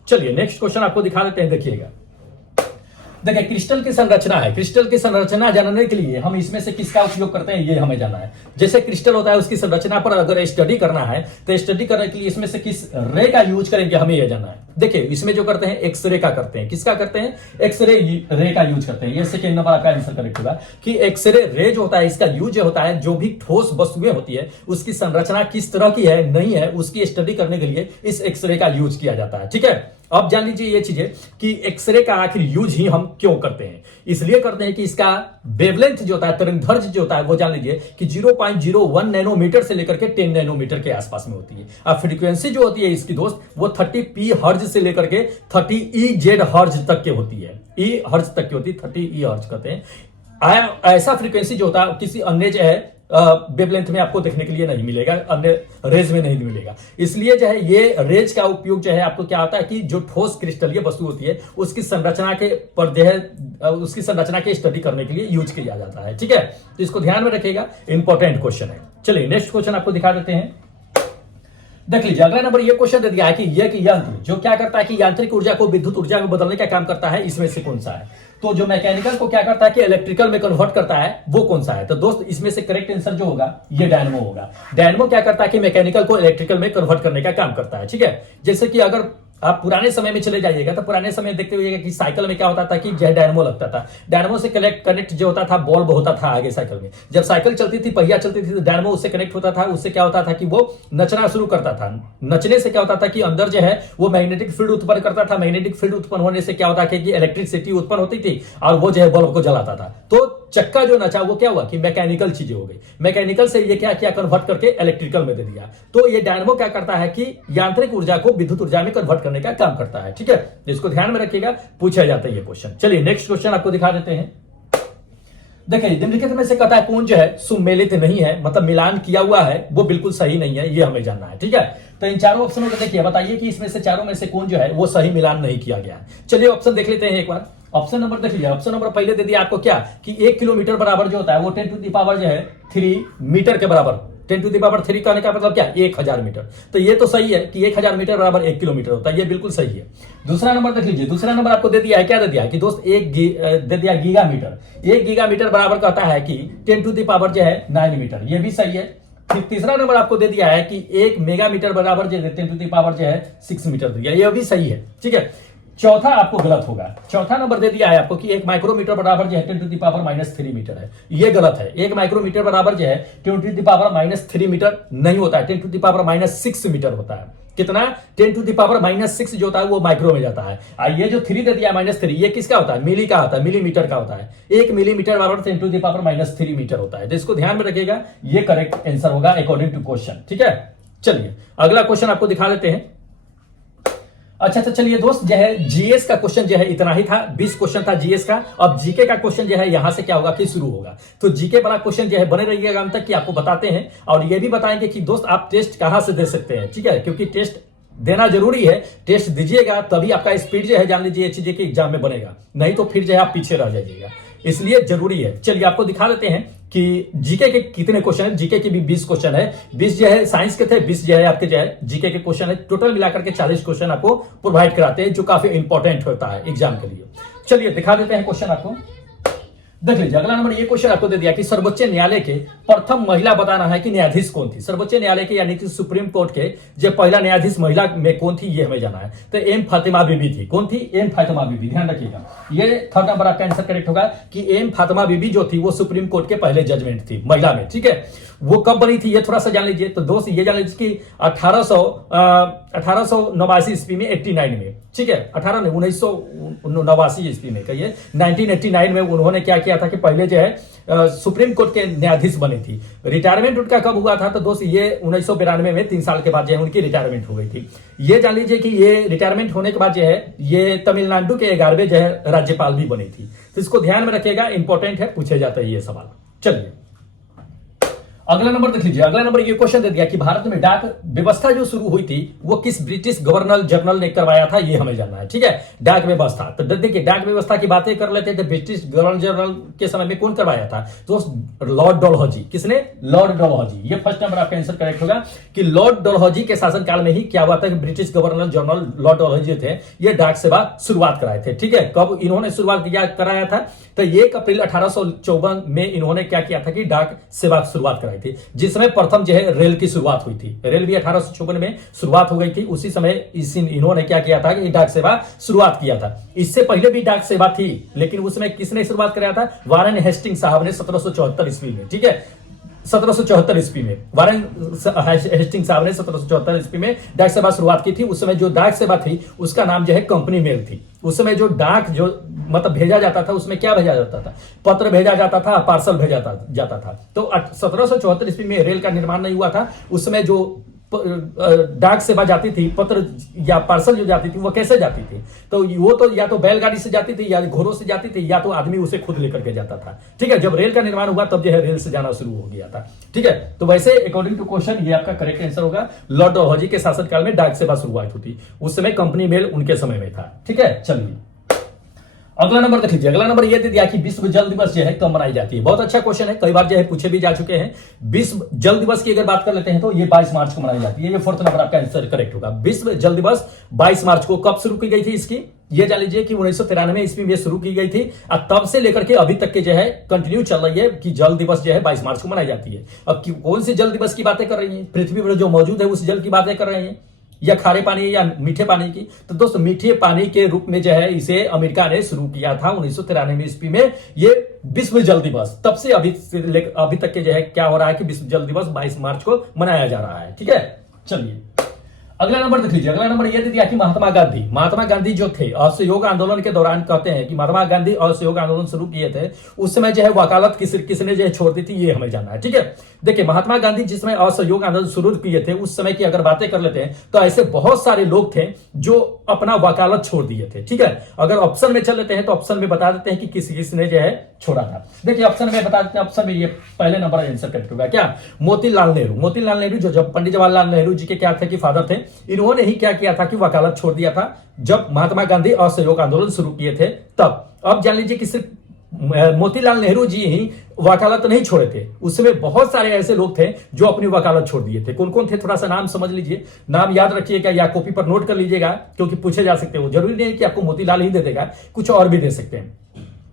चलिए नेक्स्ट क्वेश्चन आपको दिखा देते हैं, देखिएगा। देखिए क्रिस्टल की संरचना है, क्रिस्टल की संरचना जानने के लिए हम इसमें से किसका उपयोग करते हैं ये हमें जानना है। जैसे क्रिस्टल होता है उसकी संरचना पर अगर स्टडी करना है तो स्टडी करने के लिए इसमें से किस रे का यूज करेंगे हमें यह जानना है। देखिए इसमें जो करते हैं एक्सरे का करते हैं, किसका करते हैं, एक्सरे रे का यूज करते हैं। ये सेकंड नंबर आपका आंसर करेक्ट होगा कि एक्सरे रे जो होता है इसका यूज होता है जो भी ठोस वस्तुएं होती है उसकी संरचना किस तरह की है नहीं है उसकी स्टडी करने के लिए इस एक्सरे का यूज किया जाता है। ठीक है, अब जान लीजिए ये चीजें कि एक्सरे का आखिर यूज ही हम क्यों करते हैं। इसलिए करते हैं कि इसका वेवलेंथ जो होता है, तरंगदैर्घ्य जो होता है वो जान लीजिए कि 0.01 नैनोमीटर से लेकर के 10 नैनोमीटर के आसपास में होती है। अब फ्रीक्वेंसी जो होती है इसकी दोस्त वो 30 पी हर्ज से लेकर के 30 ई जेड हर्ज तक के होती है। ई हर्ज तक की होती है, 30 ई हर्ज कहते हैं। ऐसा फ्रीक्वेंसी जो होता है किसी अन्य जो है वेवलेंथ में आपको देखने के लिए नहीं मिलेगा, अन्य रेज में नहीं मिलेगा। इसलिए जो है ये रेज का उपयोग जो है आपको क्या होता है कि जो ठोस क्रिस्टलीय वस्तु होती है उसकी संरचना के पर जो है उसकी संरचना की स्टडी करने के लिए यूज किया जाता है। ठीक है, तो इसको ध्यान में रखिएगा, इंपॉर्टेंट क्वेश्चन है। चलिए नेक्स्ट क्वेश्चन आपको दिखा देते हैं, देख लीजिए। अगला नंबर ये क्वेश्चन दे दिया है कि यह यंत्र जो क्या करता है कि यांत्रिक ऊर्जा को विद्युत ऊर्जा में बदलने का काम करता है, इसमें से कौन सा है। तो जो मैकेनिकल को क्या करता है कि इलेक्ट्रिकल में कन्वर्ट करता है वो कौन सा है। तो दोस्त इसमें से करेक्ट आंसर जो होगा ये डायनमो होगा। डायनमो क्या करता है कि मैकेनिकल को इलेक्ट्रिकल में कन्वर्ट करने का काम करता है। ठीक है, जैसे कि अगर आप पुराने समय में चले जाइएगा तो पुराने समय देखते हुए कि साइकिल में क्या होता था कि जो डायनमो लगता था। डायनमो से कनेक्ट जो होता था बल्ब होता था आगे साइकिल में। जब साइकिल चलती थी, पहिया चलती थी तो डायनमो उससे कनेक्ट होता था। उससे क्या होता था कि वो नचना शुरू करता था। नचने से क्या होता था कि अंदर जो है वो मैग्नेटिक फील्ड उत्पन्न करता था। मैग्नेटिक फील्ड उत्पन्न होने से क्या होता है कि इलेक्ट्रिसिटी उत्पन्न होती थी और वो जो है बल्ब को जलाता था। तो चक्का जो नचा वो क्या हुआ कि मैकेनिकल चीजें हो गई। मैकेनिकल से ये क्या किया, कन्वर्ट करके इलेक्ट्रिकल में दे दिया। तो ये डायनमो क्या करता है कि यांत्रिक ऊर्जा को विद्युत ऊर्जा में कन्वर्ट करने का काम करता है। ठीक है, इसको ध्यान में रखिएगा, पूछा जाता है ये क्वेश्चन। चलिए नेक्स्ट क्वेश्चन आपको दिखा देते हैं। देखिए निम्नलिखित में से कथा कौन जो है सुमेलित नहीं है, मतलब मिलान किया हुआ है वो बिल्कुल सही नहीं है, ये हमें जानना है। ठीक है, तो इन चारों ऑप्शनों को देखिए, बताइए कि इसमें से चारों में से कौन जो है वो सही मिलान नहीं किया गया है। चलिए ऑप्शन देख लेते हैं एक बार। ऑप्शन नंबर देख लीजिए, ऑप्शन नंबर पहले दे दिया आपको क्या कि 1 किलोमीटर बराबर जो होता है वो 10 टू द पावर जो है 3 मीटर के बराबर, 10 टू द पावर 3 कहने का मतलब क्या, 1000 मीटर। तो ये तो सही है कि 1000 मीटर बराबर 1 किलोमीटर होता है, ये बिल्कुल सही है। दूसरा नंबर देख लीजिए, दूसरा नंबर आपको दे दिया है, क्या दे दिया है कि दोस्त दे दिया गीगा मीटर। 1 गीगा मीटर बराबर कहता है कि 10 टू द पावर जो है 9 मीटर, ये भी सही है। फिर तीसरा नंबर आपको दे दिया है कि 1 मेगा मीटर बराबर जो है 10 टू द पावर जो है 6 मीटर दिया, ये भी सही है। ठीक है, चौथा आपको गलत होगा। चौथा नंबर दे दिया है आपको कि 1 माइक्रोमीटर बराबर जो है 10 टू द पावर -3 मीटर है, ये गलत है। 1 माइक्रोमीटर बराबर जो है 10 टू द पावर -3 मीटर नहीं होता है, 10 टू द पावर -6 मीटर होता है। कितना, 10 टू द पावर -6 जो होता है वो माइक्रो में जाता है। और ये जो 3 दे दिया -3, ये किसका होता है, मिली का होता है, मिलीमीटर का होता है। 1 मिलीमीटर बराबर 10 टू द पावर -3 मीटर होता है। तो इसको ध्यान में रखिएगा, ये करेक्ट आंसर होगा अकॉर्डिंग टू क्वेश्चन। ठीक है, चलिए अगला क्वेश्चन आपको दिखा देते हैं। अच्छा चलिए दोस्त, जो है जीएस का क्वेश्चन जो है इतना ही था, 20 क्वेश्चन था जीएस का। अब जीके का क्वेश्चन जो है यहां से क्या होगा कि शुरू होगा। तो जीके वाला क्वेश्चन जो है बने रहिएगा अंत तक कि आपको बताते हैं, और ये भी बताएंगे कि दोस्त आप टेस्ट कहां से दे सकते हैं। ठीक है, क्योंकि टेस्ट देना जरूरी है, टेस्ट दीजिएगा तभी आपका स्पीड जो है जान लीजिए चीजें के एग्जाम में बनेगा, नहीं तो फिर जो है आप पीछे रह जाइएगा, इसलिए जरूरी है। चलिए आपको दिखा देते हैं कि जीके के कितने क्वेश्चन है। जीके के भी 20 क्वेश्चन है, 20 जो है साइंस के थे, 20 जो है आपके जो है जीके के क्वेश्चन है। टोटल मिलाकर के 40 क्वेश्चन आपको प्रोवाइड कराते हैं, जो काफी इंपॉर्टेंट होता है एग्जाम के लिए। चलिए दिखा देते हैं क्वेश्चन आपको, देख लीजिए। अगला नंबर ये क्वेश्चन आपको दे दिया कि सर्वोच्च न्यायालय के प्रथम महिला बताना है कि न्यायाधीश कौन थी। सर्वोच्च न्यायालय के यानी कि सुप्रीम कोर्ट के जो पहला न्यायाधीश महिला में कौन थी, ये हमें जाना है। तो एम फातिमा बीबी थी। कौन थी, एम फातिमा बीबी, ध्यान रखिएगा। ये थर्ड नंबर आपका आंसर करेक्ट होगा कि एम फातिमा बीबी जो थी वो सुप्रीम कोर्ट के पहले जजमेंट थी महिला में। ठीक है, वो कब बनी थी ये थोड़ा सा जान लीजिए। तो दोस्त ये जान लीजिए कि 1889 ईस्वी में, 89 में। ठीक है, 1989 ईस्वी में कहिए, 1989 में उन्होंने क्या किया था कि पहले जो है सुप्रीम कोर्ट के न्यायाधीश बने थी। रिटायरमेंट उनका कब हुआ था, तो दोस्त ये 1992 में 3 साल के बाद जो है उनकी रिटायरमेंट हो गई थी। ये जान लीजिए कि ये रिटायरमेंट होने के बाद जो है ये तमिलनाडु के 11वें जो है राज्यपाल भी बनी थी। तो इसको ध्यान में रखिएगा, इंपॉर्टेंट है, पूछे जाता है ये सवाल। चलिए अगला नंबर देख लीजिए। अगला नंबर ये क्वेश्चन दे दिया कि भारत में डाक व्यवस्था जो शुरू हुई थी वो किस ब्रिटिश गवर्नर जनरल ने करवाया था, ये हमें जानना है। ठीक है, डाक व्यवस्था। तो देखिए डाक व्यवस्था की बातें कर लेते हैं। तो ब्रिटिश गवर्नर जनरल के समय में कौन करवाया था, तो लॉर्ड डलहौजी। किसने, लॉर्ड डलहौजी। ये फर्स्ट नंबर आपका आंसर करेक्ट होगा कि लॉर्ड डलहौजी के शासनकाल में ही क्या हुआ था कि British governor general Lord Dalhousie थे, ये डाक सेवा शुरुआत कराए थे। ठीक है, कब इन्होंने शुरुआत कराया था, तो 1 अप्रैल 1854 में इन्होंने क्या किया था कि डाक सेवा शुरुआत कराई थी, जिस समय प्रथम जो है रेल की शुरुआत हुई थी। रेल भी 1854 में शुरुआत हो गई थी, उसी समय इन्होंने क्या किया था कि डाक सेवा शुरुआत किया था। इससे पहले भी डाक सेवा थी, लेकिन उसमें किसने शुरुआत कराया था, वारेन हेस्टिंग साहब ने 1774 ईस्वी में। ठीक है, 1774 ईस्वी में वारेन हेस्टिंग साहब ने 1774 ईस्वी में डाक सेवा शुरुआत की थी। उस समय जो डाक सेवा थी उसका नाम जो है कंपनी मेल थी। उस समय जो डाक जो मतलब भेजा जाता था उसमें क्या भेजा जाता था, पत्र भेजा जाता था, पार्सल भेजा जाता था। तो 1774 ईस्वी में रेल का निर्माण नहीं हुआ था। उस समय जो डाक सेवा जाती थी, पत्र या पार्सल जो जाती थी वो कैसे जाती थी, तो वो तो या तो बैलगाड़ी से जाती थी, या घोड़ों से जाती थी, या तो आदमी उसे खुद लेकर के जाता था। ठीक है, जब रेल का निर्माण हुआ तब जो है रेल से जाना शुरू हो गया था। ठीक है, तो वैसे अकॉर्डिंग टू क्वेश्चन ये आपका करेक्ट आंसर होगा। लॉर्ड डलहौजी के शासनकाल में डाक सेवा शुरुआत हुई, उस समय कंपनी मेल उनके समय में था। ठीक है, चलिए अगला नंबर देख लीजिए। अगला नंबर ये दे दिया कि विश्व जल दिवस जो है कब मनाई जाती है। बहुत अच्छा क्वेश्चन है, कई बार जो है पूछे भी जा चुके हैं। विश्व जल दिवस की अगर बात कर लेते हैं तो ये 22 मार्च को मनाई जाती है। ये फोर्थ नंबर आपका आंसर करेक्ट होगा। विश्व जल दिवस 22 मार्च को कब शुरू की गई थी इसकी, ये जान लीजिए कि 1993 ईस्वी में शुरू की गई थी, और तब से लेकर के अभी तक के जो है कंटिन्यू चल रही है कि जल दिवस जो है 22 मार्च को मनाई जाती है। अब कौन से जल दिवस की बातें कर रही है, पृथ्वी पर जो मौजूद है उस जल की बातें कर रहे हैं, या खारे पानी या मीठे पानी की। तो दोस्तों मीठे पानी के रूप में जो है इसे अमेरिका ने शुरू किया था 1993 ईस्वी में। ये विश्व जल दिवस तब से अभी तक के जो है क्या हो रहा है कि विश्व जल दिवस 22 मार्च को मनाया जा रहा है। ठीक है, चलिए अगला नंबर देख लीजिए। अगला नंबर यह दे दिया कि महात्मा गांधी जो थे असहयोग आंदोलन के दौरान, कहते हैं कि महात्मा गांधी असहयोग आंदोलन शुरू किए थे, उस समय जो है वकालत किसने जो है छोड़ दी थी, ये हमें जानना है। ठीक है, देखिए महात्मा गांधी जिस समय असहयोग आंदोलन शुरू किए थे उस समय की अगर बातें कर लेते हैं तो ऐसे बहुत सारे लोग थे जो अपना वकालत छोड़ दिए थे। ठीक है, अगर ऑप्शन में चल लेते हैं तो ऑप्शन में बता देते हैं कि किस किसने जो है छोड़ा था। देखिए ऑप्शन में बता देते हैं, ऑप्शन में ये पहले नंबर आंसर करेक्ट होगा क्या, मोतीलाल नेहरू। मोतीलाल नेहरू जो जब पंडित जवाहरलाल नेहरू जी के क्या थे कि फादर थे, इन्होंने ही क्या किया था कि वकालत छोड़ दिया था जब महात्मा गांधी असहयोग आंदोलन शुरू किए थे तब। अब जान लीजिए कि सिर्फ मोतीलाल नेहरू जी ही वकालत नहीं छोड़े थे, उसमें बहुत सारे ऐसे लोग थे जो अपनी वकालत छोड़ दिए थे। कौन कौन थे, थोड़ा सा नाम समझ लीजिए, नाम याद रखिएगा या कॉपी पर नोट कर लीजिएगा क्योंकि पूछे जा सकते हो। जरूरी नहीं कि आपको मोतीलाल ही दे देगा, कुछ और भी दे सकते हैं।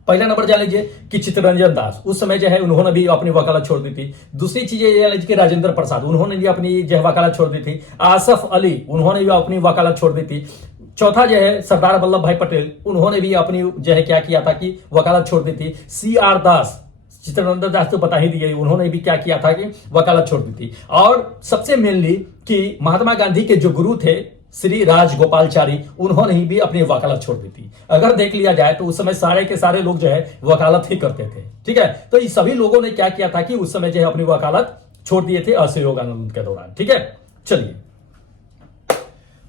पहला नंबर जान लीजिए कि चित्तरंजन दास, उस समय जो है उन्होंने भी अपनी वकालत छोड़ दी थी। दूसरी चीज जान लीजिए कि राजेंद्र प्रसाद, उन्होंने भी अपनी जो है वकालत छोड़ दी थी। आसफ अली, उन्होंने भी अपनी वकालत छोड़ दी थी। चौथा जो है सरदार वल्लभ भाई पटेल, उन्होंने भी अपनी जो है क्या किया था कि वकालत छोड़ दी थी। CR दास, चित्तरंजन दास तो बता ही दिए, उन्होंने भी क्या किया था कि वकालत छोड़ दी थी। और सबसे मेनली कि महात्मा गांधी के जो गुरु थे श्री राजगोपालचारी, उन्होंने भी अपनी वकालत छोड़ दी थी। अगर देख लिया जाए तो उस समय सारे के सारे लोग जो है वकालत ही करते थे। ठीक है, तो इस सभी लोगों ने क्या किया था कि उस समय जो है अपनी वकालत छोड़ दिए थे असहयोग आंदोलन के दौरान। ठीक है, चलिए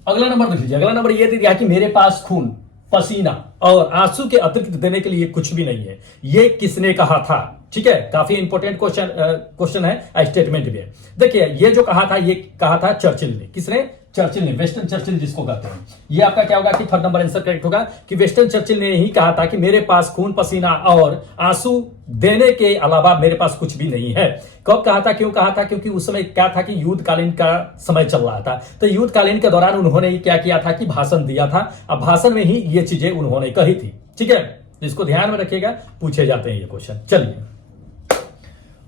अगला नंबर देख लीजिए। अगला नंबर यह दे दिया कि मेरे पास खून, पसीना और आंसू के अतिरिक्त देने के लिए कुछ भी नहीं है, ये किसने कहा था। ठीक है, काफी इंपॉर्टेंट क्वेश्चन है, स्टेटमेंट भी है। देखिए ये जो कहा था, ये कहा था चर्चिल ने। किसने, चर्चिल ने, वेस्टर्न चर्चिल जिसको कहते हैं। ये आपका क्या होगा कि थर्ड नंबर आंसर करेक्ट होगा कि वेस्टर्न चर्चिल ने ही कहा था कि मेरे पास खून, पसीना और आंसू देने के अलावा मेरे पास कुछ भी नहीं है। कब कहा था, क्यों कहा था, क्योंकि उस समय क्या था कि युद्धकालीन का समय चल रहा था। तो युद्धकालीन के दौरान उन्होंने क्या किया था कि भाषण दिया था। अब भाषण में ही ये चीजें उन्होंने कही थी। ठीक है, इसको ध्यान में रखिएगा, पूछे जाते हैं ये क्वेश्चन। चलिए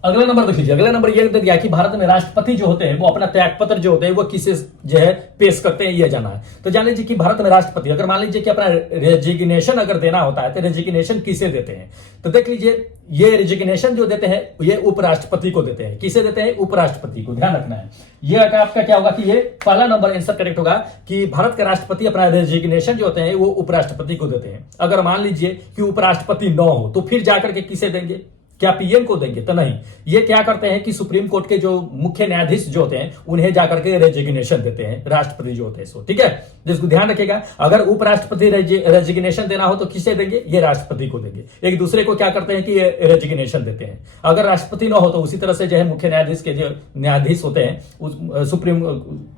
अगला नंबर देख लीजिए। अगला नंबर ये दे दिया कि भारत में राष्ट्रपति जो होते हैं वो अपना त्यागपत्र जो होते हैं वो किसे जो है पेश करते हैं, ये जाना है। तो जान लीजिए कि भारत में राष्ट्रपति अगर मान लीजिए कि अपना रेजिग्नेशन अगर देना होता है तो रेजिग्नेशन किसे देते हैं, तो देख लीजिए ये रेजिग्नेशन जो देते हैं ये उपराष्ट्रपति को देते हैं। किसे देते हैं, उपराष्ट्रपति को, ध्यान रखना है। ये आपका क्या होगा कि ये पहला नंबर आंसर करेक्ट होगा कि भारत के राष्ट्रपति अपना रेजिग्नेशन जो होते हैं वो उपराष्ट्रपति को देते हैं। अगर मान लीजिए कि उपराष्ट्रपति न हो तो फिर जाकर के किसे देंगे, क्या पीएम को देंगे, तो नहीं। ये क्या करते हैं कि सुप्रीम कोर्ट के जो मुख्य न्यायाधीश जो होते हैं उन्हें जाकर के रेजिग्नेशन देते हैं, राष्ट्रपति जो होते हैं सो। ठीक है, जिसको ध्यान रखिएगा, अगर उपराष्ट्रपति रेजिग्नेशन देना हो तो किसे देंगे, ये राष्ट्रपति को देंगे। एक दूसरे को क्या करते हैं कि ये रेजिग्नेशन देते हैं। अगर राष्ट्रपति ना हो तो उसी तरह से जो है मुख्य न्यायाधीश के जो न्यायाधीश होते हैं सुप्रीम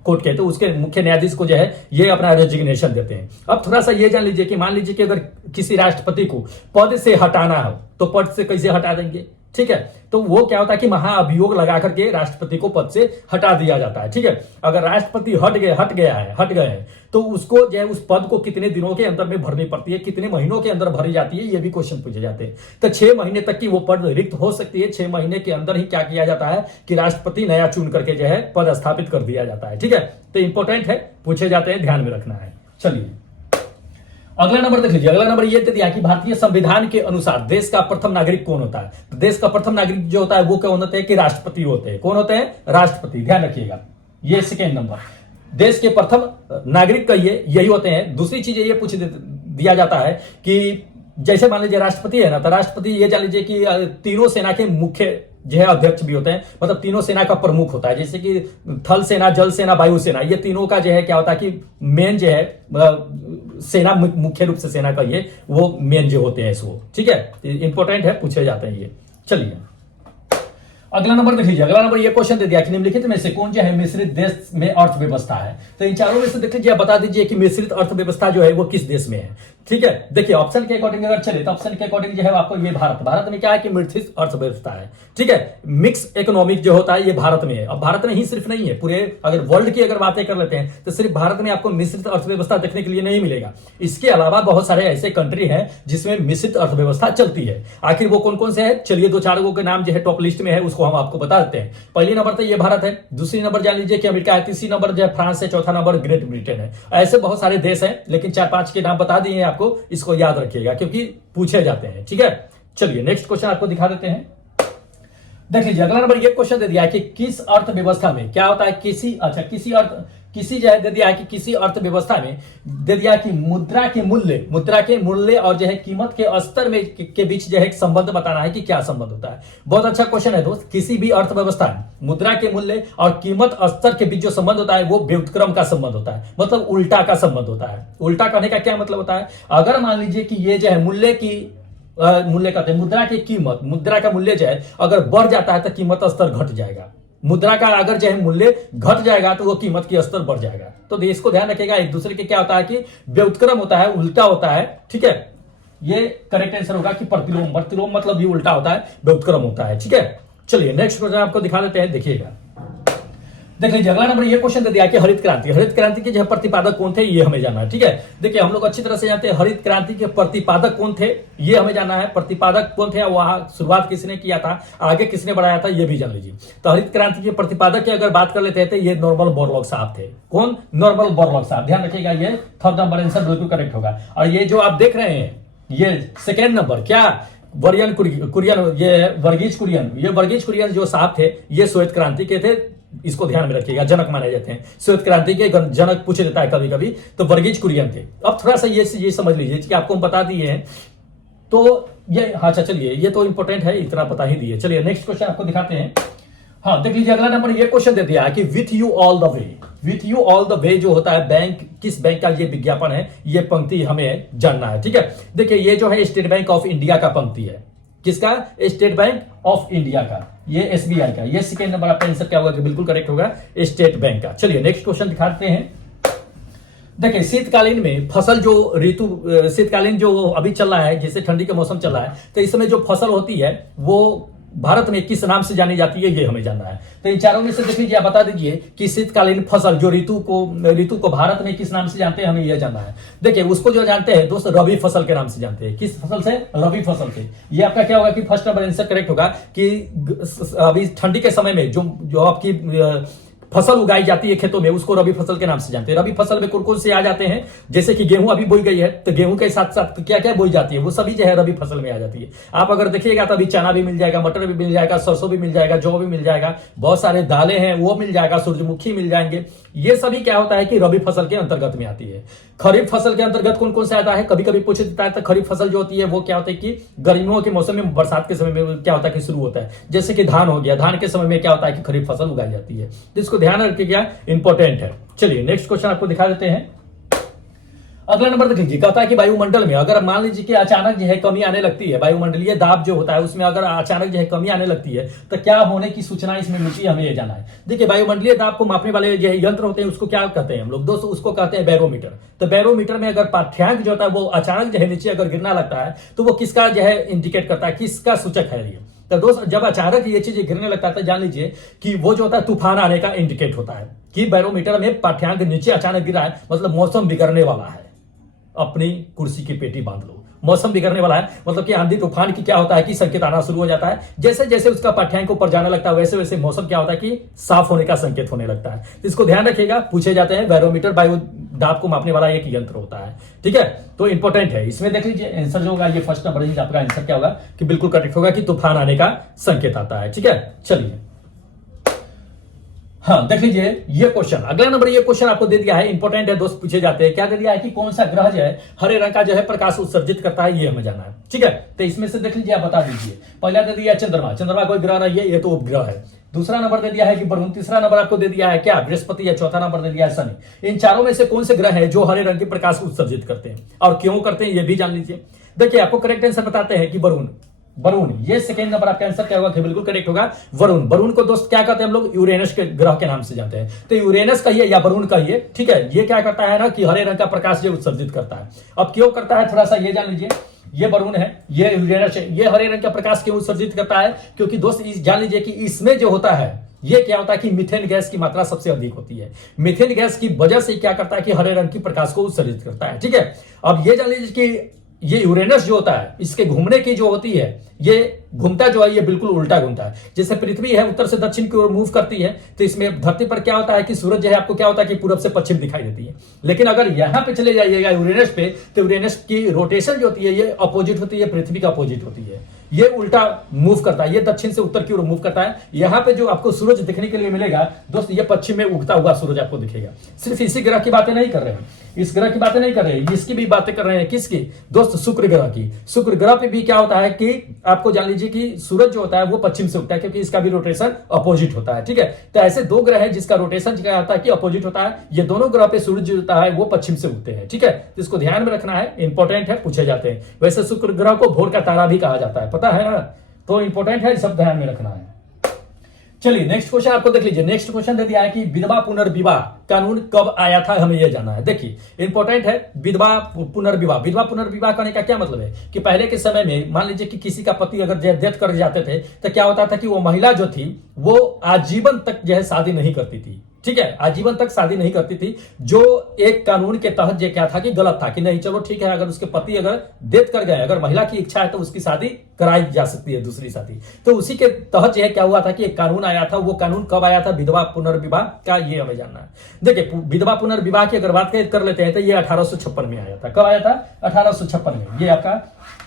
कोर्ट के, तो उसके मुख्य न्यायाधीश को जो है ये अपना रेजिग्नेशन देते हैं। अब थोड़ा सा ये जान लीजिए कि मान लीजिए कि अगर किसी राष्ट्रपति को पद से हटाना हो तो पद से कैसे हटा देंगे। ठीक है, तो वो क्या होता है कि महाअभियोग लगा करके राष्ट्रपति को पद से हटा दिया जाता है। ठीक है, अगर राष्ट्रपति हट गए हैं तो उसको जो है उस पद को कितने दिनों के अंदर में भरनी पड़ती है, कितने महीनों के अंदर भरी जाती है, ये भी क्वेश्चन पूछे जाते हैं। तो 6 महीने तक की वो पद रिक्त हो सकती है। 6 महीने के अंदर ही क्या किया जाता है कि राष्ट्रपति नया चुन करके जो है पद स्थापित कर दिया जाता है। ठीक है, तो इंपॉर्टेंट है, पूछे जाते हैं, ध्यान में रखना है। चलिए अगला नंबर देख लीजिए। अगला नंबर ये दे दिया कि भारतीय संविधान के अनुसार देश का प्रथम नागरिक कौन होता है। तो देश का प्रथम नागरिक जो होता है वो कौन होते हैं कि राष्ट्रपति होते हैं। कौन होते हैं, राष्ट्रपति, ध्यान रखिएगा। ये सेकेंड नंबर, देश के प्रथम नागरिक का यही होते हैं। दूसरी चीज ये पूछ दिया जाता है कि जैसे मान लीजिए राष्ट्रपति है ना, तो राष्ट्रपति ये जान लीजिए कि तीनों सेना के मुख्य जो है अध्यक्ष भी होते हैं, मतलब तीनों सेना का प्रमुख होता है। जैसे कि थल सेना, जल सेना, वायु सेना, ये तीनों का जो है क्या होता है कि मेन जो है सेना, मुख्य रूप से सेना का ये वो मेन जो होते हैं इसको। ठीक है, इंपॉर्टेंट है, पूछे जाते हैं ये। चलिए अगला नंबर देख लीजिए। अगला नंबर ये क्वेश्चन दे दिया कि निम्नलिखित में से कौन जो है मिश्रित देश में अर्थव्यवस्था है। तो इन चारों में से देख लीजिए, बता दीजिए कि मिश्रित अर्थव्यवस्था जो है वो किस देश में है। ठीक है, देखिए ऑप्शन के अकॉर्डिंग अगर चले तो ऑप्शन के अकॉर्डिंग जो है आपको ये भारत में क्या है कि मिश्रित अर्थव्यवस्था है। ठीक है, मिक्स इकोनॉमिक जो होता है ये भारत में है। अब भारत में ही सिर्फ नहीं है, पूरे अगर वर्ल्ड की अगर बातें कर लेते हैं तो सिर्फ भारत में आपको मिश्रित अर्थव्यवस्था देखने के लिए नहीं मिलेगा। इसके अलावा बहुत सारे ऐसे कंट्री हैं जिसमें मिश्रित अर्थव्यवस्था चलती है। आखिर वो कौन कौन से है, चलिए 2-4 के नाम जो है टॉप लिस्ट में है उसको हम आपको बता देते हैं। पहली नंबर तो ये भारत है, दूसरी नंबर जान लीजिए कि अमेरिका है, तीसरी नंबर जो है फ्रांस है, चौथा नंबर ग्रेट ब्रिटेन है। ऐसे बहुत सारे देश हैं, लेकिन 4-5 के नाम बता दिए आपको, इसको याद रखिएगा क्योंकि पूछे जाते हैं। ठीक है, चलिए नेक्स्ट क्वेश्चन आपको दिखा देते हैं। देख लीजिए अगला नंबर ये क्वेश्चन दे दिया है कि किस अर्थव्यवस्था में क्या होता है, किसी किसी जो है दे दिया है कि किसी अर्थव्यवस्था में दे दिया कि मुद्रा के मूल्य और जो है कीमत के स्तर में के बीच जो है एक संबंध बताना है कि क्या संबंध होता है। बहुत अच्छा क्वेश्चन है दोस्त। किसी भी अर्थव्यवस्था में मुद्रा के मूल्य और कीमत स्तर के बीच जो संबंध होता है वो व्युत्क्रम का संबंध होता है, मतलब उल्टा का संबंध होता है। उल्टा कहने का क्या मतलब होता है, अगर मान लीजिए कि ये जो है मूल्य कहते हैं मुद्रा की कीमत, मुद्रा का मूल्य जो है अगर बढ़ जाता है तो कीमत स्तर घट जाएगा। मुद्रा का अगर जो है मूल्य घट जाएगा तो वो कीमत की स्तर बढ़ जाएगा। तो देश को ध्यान रखेगा, एक दूसरे के क्या होता है कि व्युत्क्रम होता है, उल्टा होता है। ठीक है, ये करेक्ट आंसर होगा कि प्रतिलोम मतलब ये उल्टा होता है, व्युत्क्रम होता है। ठीक है, चलिए नेक्स्ट क्वेश्चन आपको दिखा देते हैं, देखिएगा। देख लीजिए अगला नंबर ये क्वेश्चन दे दिया कि हरित क्रांति के जो प्रतिपादक कौन थे ये हमें जानना है। ठीक है, देखिए हम लोग अच्छी तरह से जानते हैं हरित क्रांति के प्रतिपादक कौन थे ये हमें जानना है। प्रतिपादक कौन थे, वहां शुरुआत किसने किया था, आगे किसने बढ़ाया था, ये भी जान लीजिए। तो हरित क्रांति के प्रतिपादक की अगर बात कर लेते हैं तो ये नॉर्मन बोरलॉग साहब थे। कौन, नॉर्मन बोरलॉग साहब। ध्यान रखिएगा, ये थर्ड नंबर आंसर बिल्कुल करेक्ट होगा। और ये जो आप देख रहे हैं ये सेकेंड नंबर क्या, वर्गीज कुरियन, ये वर्गीज कुरियन जो साहब थे ये श्वेत क्रांति के थे। इसको ध्यान में रखिएगा, जनक माने जाते हैं, श्वेत क्रांति के जनक पूछे जाता है कभी कभी, तो वर्गीज कुरियन थे। अब थोड़ा सा ये समझ लीजिए कि आपको हम बता दिए हैं तो ये, अच्छा चलिए ये तो इंपॉर्टेंट है, इतना पता ही दिए। चलिए नेक्स्ट क्वेश्चन आपको दिखाते हैं। हाँ देख लीजिए अगला नंबर ये क्वेश्चन दे दिया है कि with you all the way जो होता है बैंक, किस बैंक का ये विज्ञापन है, ये पंक्ति हमें जानना है। ठीक है, देखिए ये जो है स्टेट बैंक ऑफ इंडिया का पंक्ति है। किसका, स्टेट बैंक ऑफ इंडिया का, ये एसबीआई का। ये सेकेंड नंबर आपका आंसर क्या होगा कि बिल्कुल करेक्ट होगा, स्टेट बैंक का। चलिए नेक्स्ट क्वेश्चन दिखाते हैं। देखिए शीतकालीन में फसल जो शीतकालीन जो अभी चल रहा है, जैसे ठंडी का मौसम चल रहा है, तो इस समय जो फसल होती है वो भारत में किस नाम से जानी जाती है ये हमें जानना है। तो इन चारों में से देख लीजिए, आप बता दीजिए कि शीतकालीन फसल जो ऋतु को भारत में किस नाम से जानते हैं, हमें यह जानना है। देखिए उसको जो जानते हैं दोस्त रबी फसल के नाम से जानते हैं। किस फसल से, रबी फसल से। ये आपका क्या होगा कि फर्स्ट नंबर आंसर करेक्ट होगा कि अभी ठंडी के समय में जो आपकी फसल उगाई जाती है खेतों में उसको रबी फसल के नाम से जानते हैं। रबी फसल में कौन से आ जाते हैं, जैसे कि गेहूं अभी बोई गई है तो गेहूं के साथ साथ क्या क्या बोई जाती है वो सभी जो है रबी फसल में आ जाती है। आप अगर देखिएगा तो अभी चना भी मिल जाएगा, मटर भी मिल जाएगा, सरसों भी मिल जाएगा, जौ भी मिल जाएगा, बहुत सारे दालें हैं वो मिल जाएगा, सूरजमुखी मिल जाएंगे। ये सभी क्या होता है कि रबी फसल के अंतर्गत में आती है। खरीफ फसल के अंतर्गत कौन कौन से आता है, कभी कभी पूछ देता है तो खरीफ फसल जो होती है वो क्या होता है कि गर्मियों के मौसम में, बरसात के समय में क्या होता है कि शुरू होता है। जैसे कि धान हो गया, धान के समय में क्या होता है कि खरीफ फसल उगाई जाती है। इसको ध्यान रखिएगा, इंपॉर्टेंट है। चलिए नेक्स्ट क्वेश्चन आपको दिखा देते हैं। अगला नंबर देख लीजिए, कहता है कि वायुमंडल में अगर मान लीजिए कि अचानक जो है कमी आने लगती है, वायुमंडलीय दाब जो होता है उसमें अगर अचानक जो है कमी आने लगती है तो क्या होने की सूचना इसमें मिलती है, हमें ये जाना है। देखिए वायुमंडलीय दाब को मापने वाले जो यंत्र होते हैं उसको क्या कहते हैं हम लोग दोस्तों, उसको कहते हैं बैरोमीटर। तो बैरोमीटर में अगर पाठ्यांक जो होता है वो अचानक जो है नीचे अगर गिरना लगता है तो वो किसका जो है इंडिकेट करता है, किसका सूचक है ये। तो दोस्त जब अचानक ये चीज गिरने लगता है तो जान लीजिए कि वो जो होता है तूफान आने का इंडिकेट होता है कि बैरोमीटर में पाठ्यांक नीचे अचानक गिरा है, मतलब मौसम बिगड़ने वाला है। अपनी कुर्सी की पेटी बांध लो, मौसम बिगड़ने वाला है, मतलब कि आंधी तूफान की क्या होता है कि संकेत आना शुरू हो जाता है। जैसे जैसे उसका पाठ्यांक ऊपर जाने लगता है वैसे वैसे मौसम क्या होता है कि साफ होने का संकेत होने लगता है। इसको ध्यान रखिएगा, पूछे जाते हैं। बैरोमीटर वायु दाब को मापने वाला एक यंत्र होता है। ठीक है, तो इंपॉर्टेंट है। इसमें देख लीजिए आंसर जो होगा ये फर्स्ट नंबर आपका आंसर क्या होगा कि बिल्कुल करेक्ट होगा कि तूफान आने का संकेत आता है। ठीक है, चलिए हाँ देख लीजिए ये क्वेश्चन, अगला नंबर ये क्वेश्चन आपको दे दिया है, इंपॉर्टेंट है दोस्त, पूछे जाते हैं। क्या दे दिया है कि कौन सा ग्रह जो है हरे रंग का जो है प्रकाश उत्सर्जित करता है, ये हमें जाना है। ठीक है, तो इसमें से देख लीजिए, आप बता दीजिए। पहला दे दिया चंद्रमा, चंद्रमा कोई ग्रह नहीं है, ये तो उपग्रह है। दूसरा नंबर दे दिया है कि वरुण, तीसरा नंबर आपको दे दिया है क्या, बृहस्पति, या चौथा नंबर दे दिया है शनि। इन चारों में से कौन से ग्रह है जो हरे रंग के प्रकाश उत्सर्जित करते हैं और क्यों करते हैं ये भी जान लीजिए। देखिए आपको करेक्ट आंसर बताते हैं कि वरुण, ये सेकंड नंबर आपका आंसर क्या होगा कि बिल्कुल करेक्ट होगा वरुण को दोस्त क्या कहते हैं हम लोग, यूरेनस के ग्रह के नाम से जानते हैं। तो यूरेनस कहिए या वरुण कहिए, ठीक है, ये क्या करता है ना कि हरे रंग का प्रकाश जो उत्सर्जित करता है। अब क्यों करता है थोड़ा सा ये जान लीजिए। ये वरुण है, ये यूरेनस है, ये हरे रंग का प्रकाश क्यों उत्सर्जित करता है, क्योंकि दोस्त जान लीजिए कि इसमें जो होता है ये क्या होता है कि मीथेन गैस की मात्रा सबसे अधिक होती है। मीथेन गैस की वजह से क्या करता है कि हरे रंग की प्रकाश को उत्सर्जित करता है। ठीक है, अब ये जान लीजिए कि ये यूरेनस जो होता है इसके घूमने की जो होती है, ये घूमता जो है ये बिल्कुल उल्टा घूमता है। जैसे पृथ्वी है उत्तर से दक्षिण की ओर मूव करती है, तो इसमें धरती पर क्या होता है कि सूरज जो है आपको क्या होता है कि पूरब से पश्चिम दिखाई देती है। लेकिन अगर यहां पे चले जाइएगा यूरेनस पे, तो यूरेनस की रोटेशन जो होती है ये अपोजिट होती है, पृथ्वी का अपोजिट होती है। ये उल्टा मूव करता है, ये दक्षिण से उत्तर की ओर मूव करता है। यहाँ पे जो आपको सूरज देखने के लिए मिलेगा दोस्त, ये पश्चिम में उगता हुआ सूरज आपको दिखेगा। सिर्फ इसी ग्रह की बातें नहीं कर रहे हैं, इस ग्रह की बातें नहीं कर रहे हैं, इसकी भी बातें कर रहे हैं। किसकी दोस्त? शुक्र ग्रह की। शुक्र ग्रह पे भी क्या होता है कि आपको जान लीजिए कि सूरज जो होता है वो पश्चिम से उगता है, क्योंकि इसका भी रोटेशन अपोजिट होता है। ठीक है, तो ऐसे दो ग्रह है जिसका रोटेशन क्या होता है कि अपोजिट होता है। ये दोनों ग्रह पे सूरज जो होता है वो पश्चिम से उगते हैं। ठीक है, तो इसको ध्यान में रखना है, इंपॉर्टेंट है, पूछे जाते हैं। वैसे शुक्र ग्रह को भोर का तारा भी कहा जाता है, पता है ना, तो इंपॉर्टेंट है, सब ध्यान में रखना है। चलिए नेक्स्ट क्वेश्चन आपको देख लीजिए। नेक्स्ट क्वेश्चन दे दिया है कि विधवा पुनर्विवाह कानून कब आया था, हमें यह जानना है। देखिए इंपॉर्टेंट है, विधवा पुनर्विवाह। विधवा पुनर्विवाह करने का क्या मतलब है कि पहले के समय में मान लीजिए कि किसी का पति अगर डेथ कर जाते थे तो क्या होता था कि वो महिला जो थी वो आजीवन तक जो है शादी नहीं करती थी। ठीक है, आजीवन तक शादी नहीं करती थी, जो एक कानून के तहत ये क्या था कि गलत था कि नहीं चलो ठीक है, अगर उसके पति अगर डेथ कर गए, अगर महिला की इच्छा है तो उसकी शादी कराई जा सकती है, दूसरी शादी। तो उसी के तहत यह क्या हुआ था कि एक कानून आया था। वो कानून कब आया था विधवा पुनर्विवाह का, ये हमें जानना है। देखिए विधवा पुनर्विवाह की अगर बात कर लेते हैं तो ये 1856 में आया था। कब आया था? 1856 में। ये आपका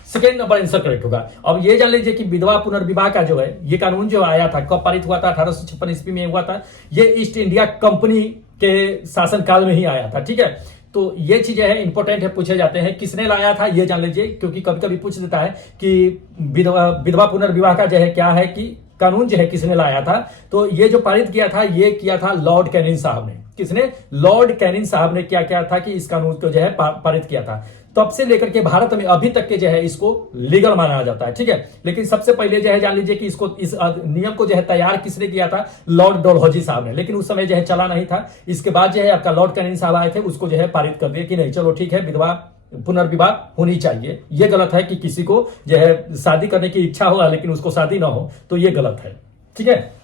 सेकेंड नंबर आंसर करेक्ट होगा। अब ये जान लीजिए कि विधवा पुनर्विवाह का जो है ये कानून जो आया था कब पारित हुआ था? 1856 ईस्वी में हुआ था। ये ईस्ट इंडिया कंपनी के शासनकाल में ही आया था। ठीक है, तो ये चीजें है इंपॉर्टेंट है, पूछे जाते हैं। किसने लाया था ये जान लीजिए, क्योंकि कभी कभी पूछ देता है कि विधवा पुनर्विवाह का जो है क्या है कि कानून जो है किसने लाया था। तो ये जो पारित किया था ये किया था लॉर्ड कैनिंग साहब ने। किसने? लॉर्ड कैनिंग साहब ने क्या किया था कि इस कानून को जो है पारित किया था। तब से लेकर के भारत में अभी तक के जो है इसको लीगल माना जाता है। ठीक है, लेकिन सबसे पहले जो है जान लीजिए कि इसको इस नियम को जो है तैयार किसने किया था? लॉर्ड डलहौजी साहब ने। लेकिन उस समय जो है चला नहीं था। इसके बाद जो है आपका लॉर्ड कैनिंग साहब आए थे, उसको जो है पारित कर दिया कि नहीं चलो ठीक है विधवा पुनर्विवाह होनी चाहिए। यह गलत है कि किसी को जो है शादी करने की इच्छा हो लेकिन उसको शादी ना हो, तो यह गलत है। ठीक है,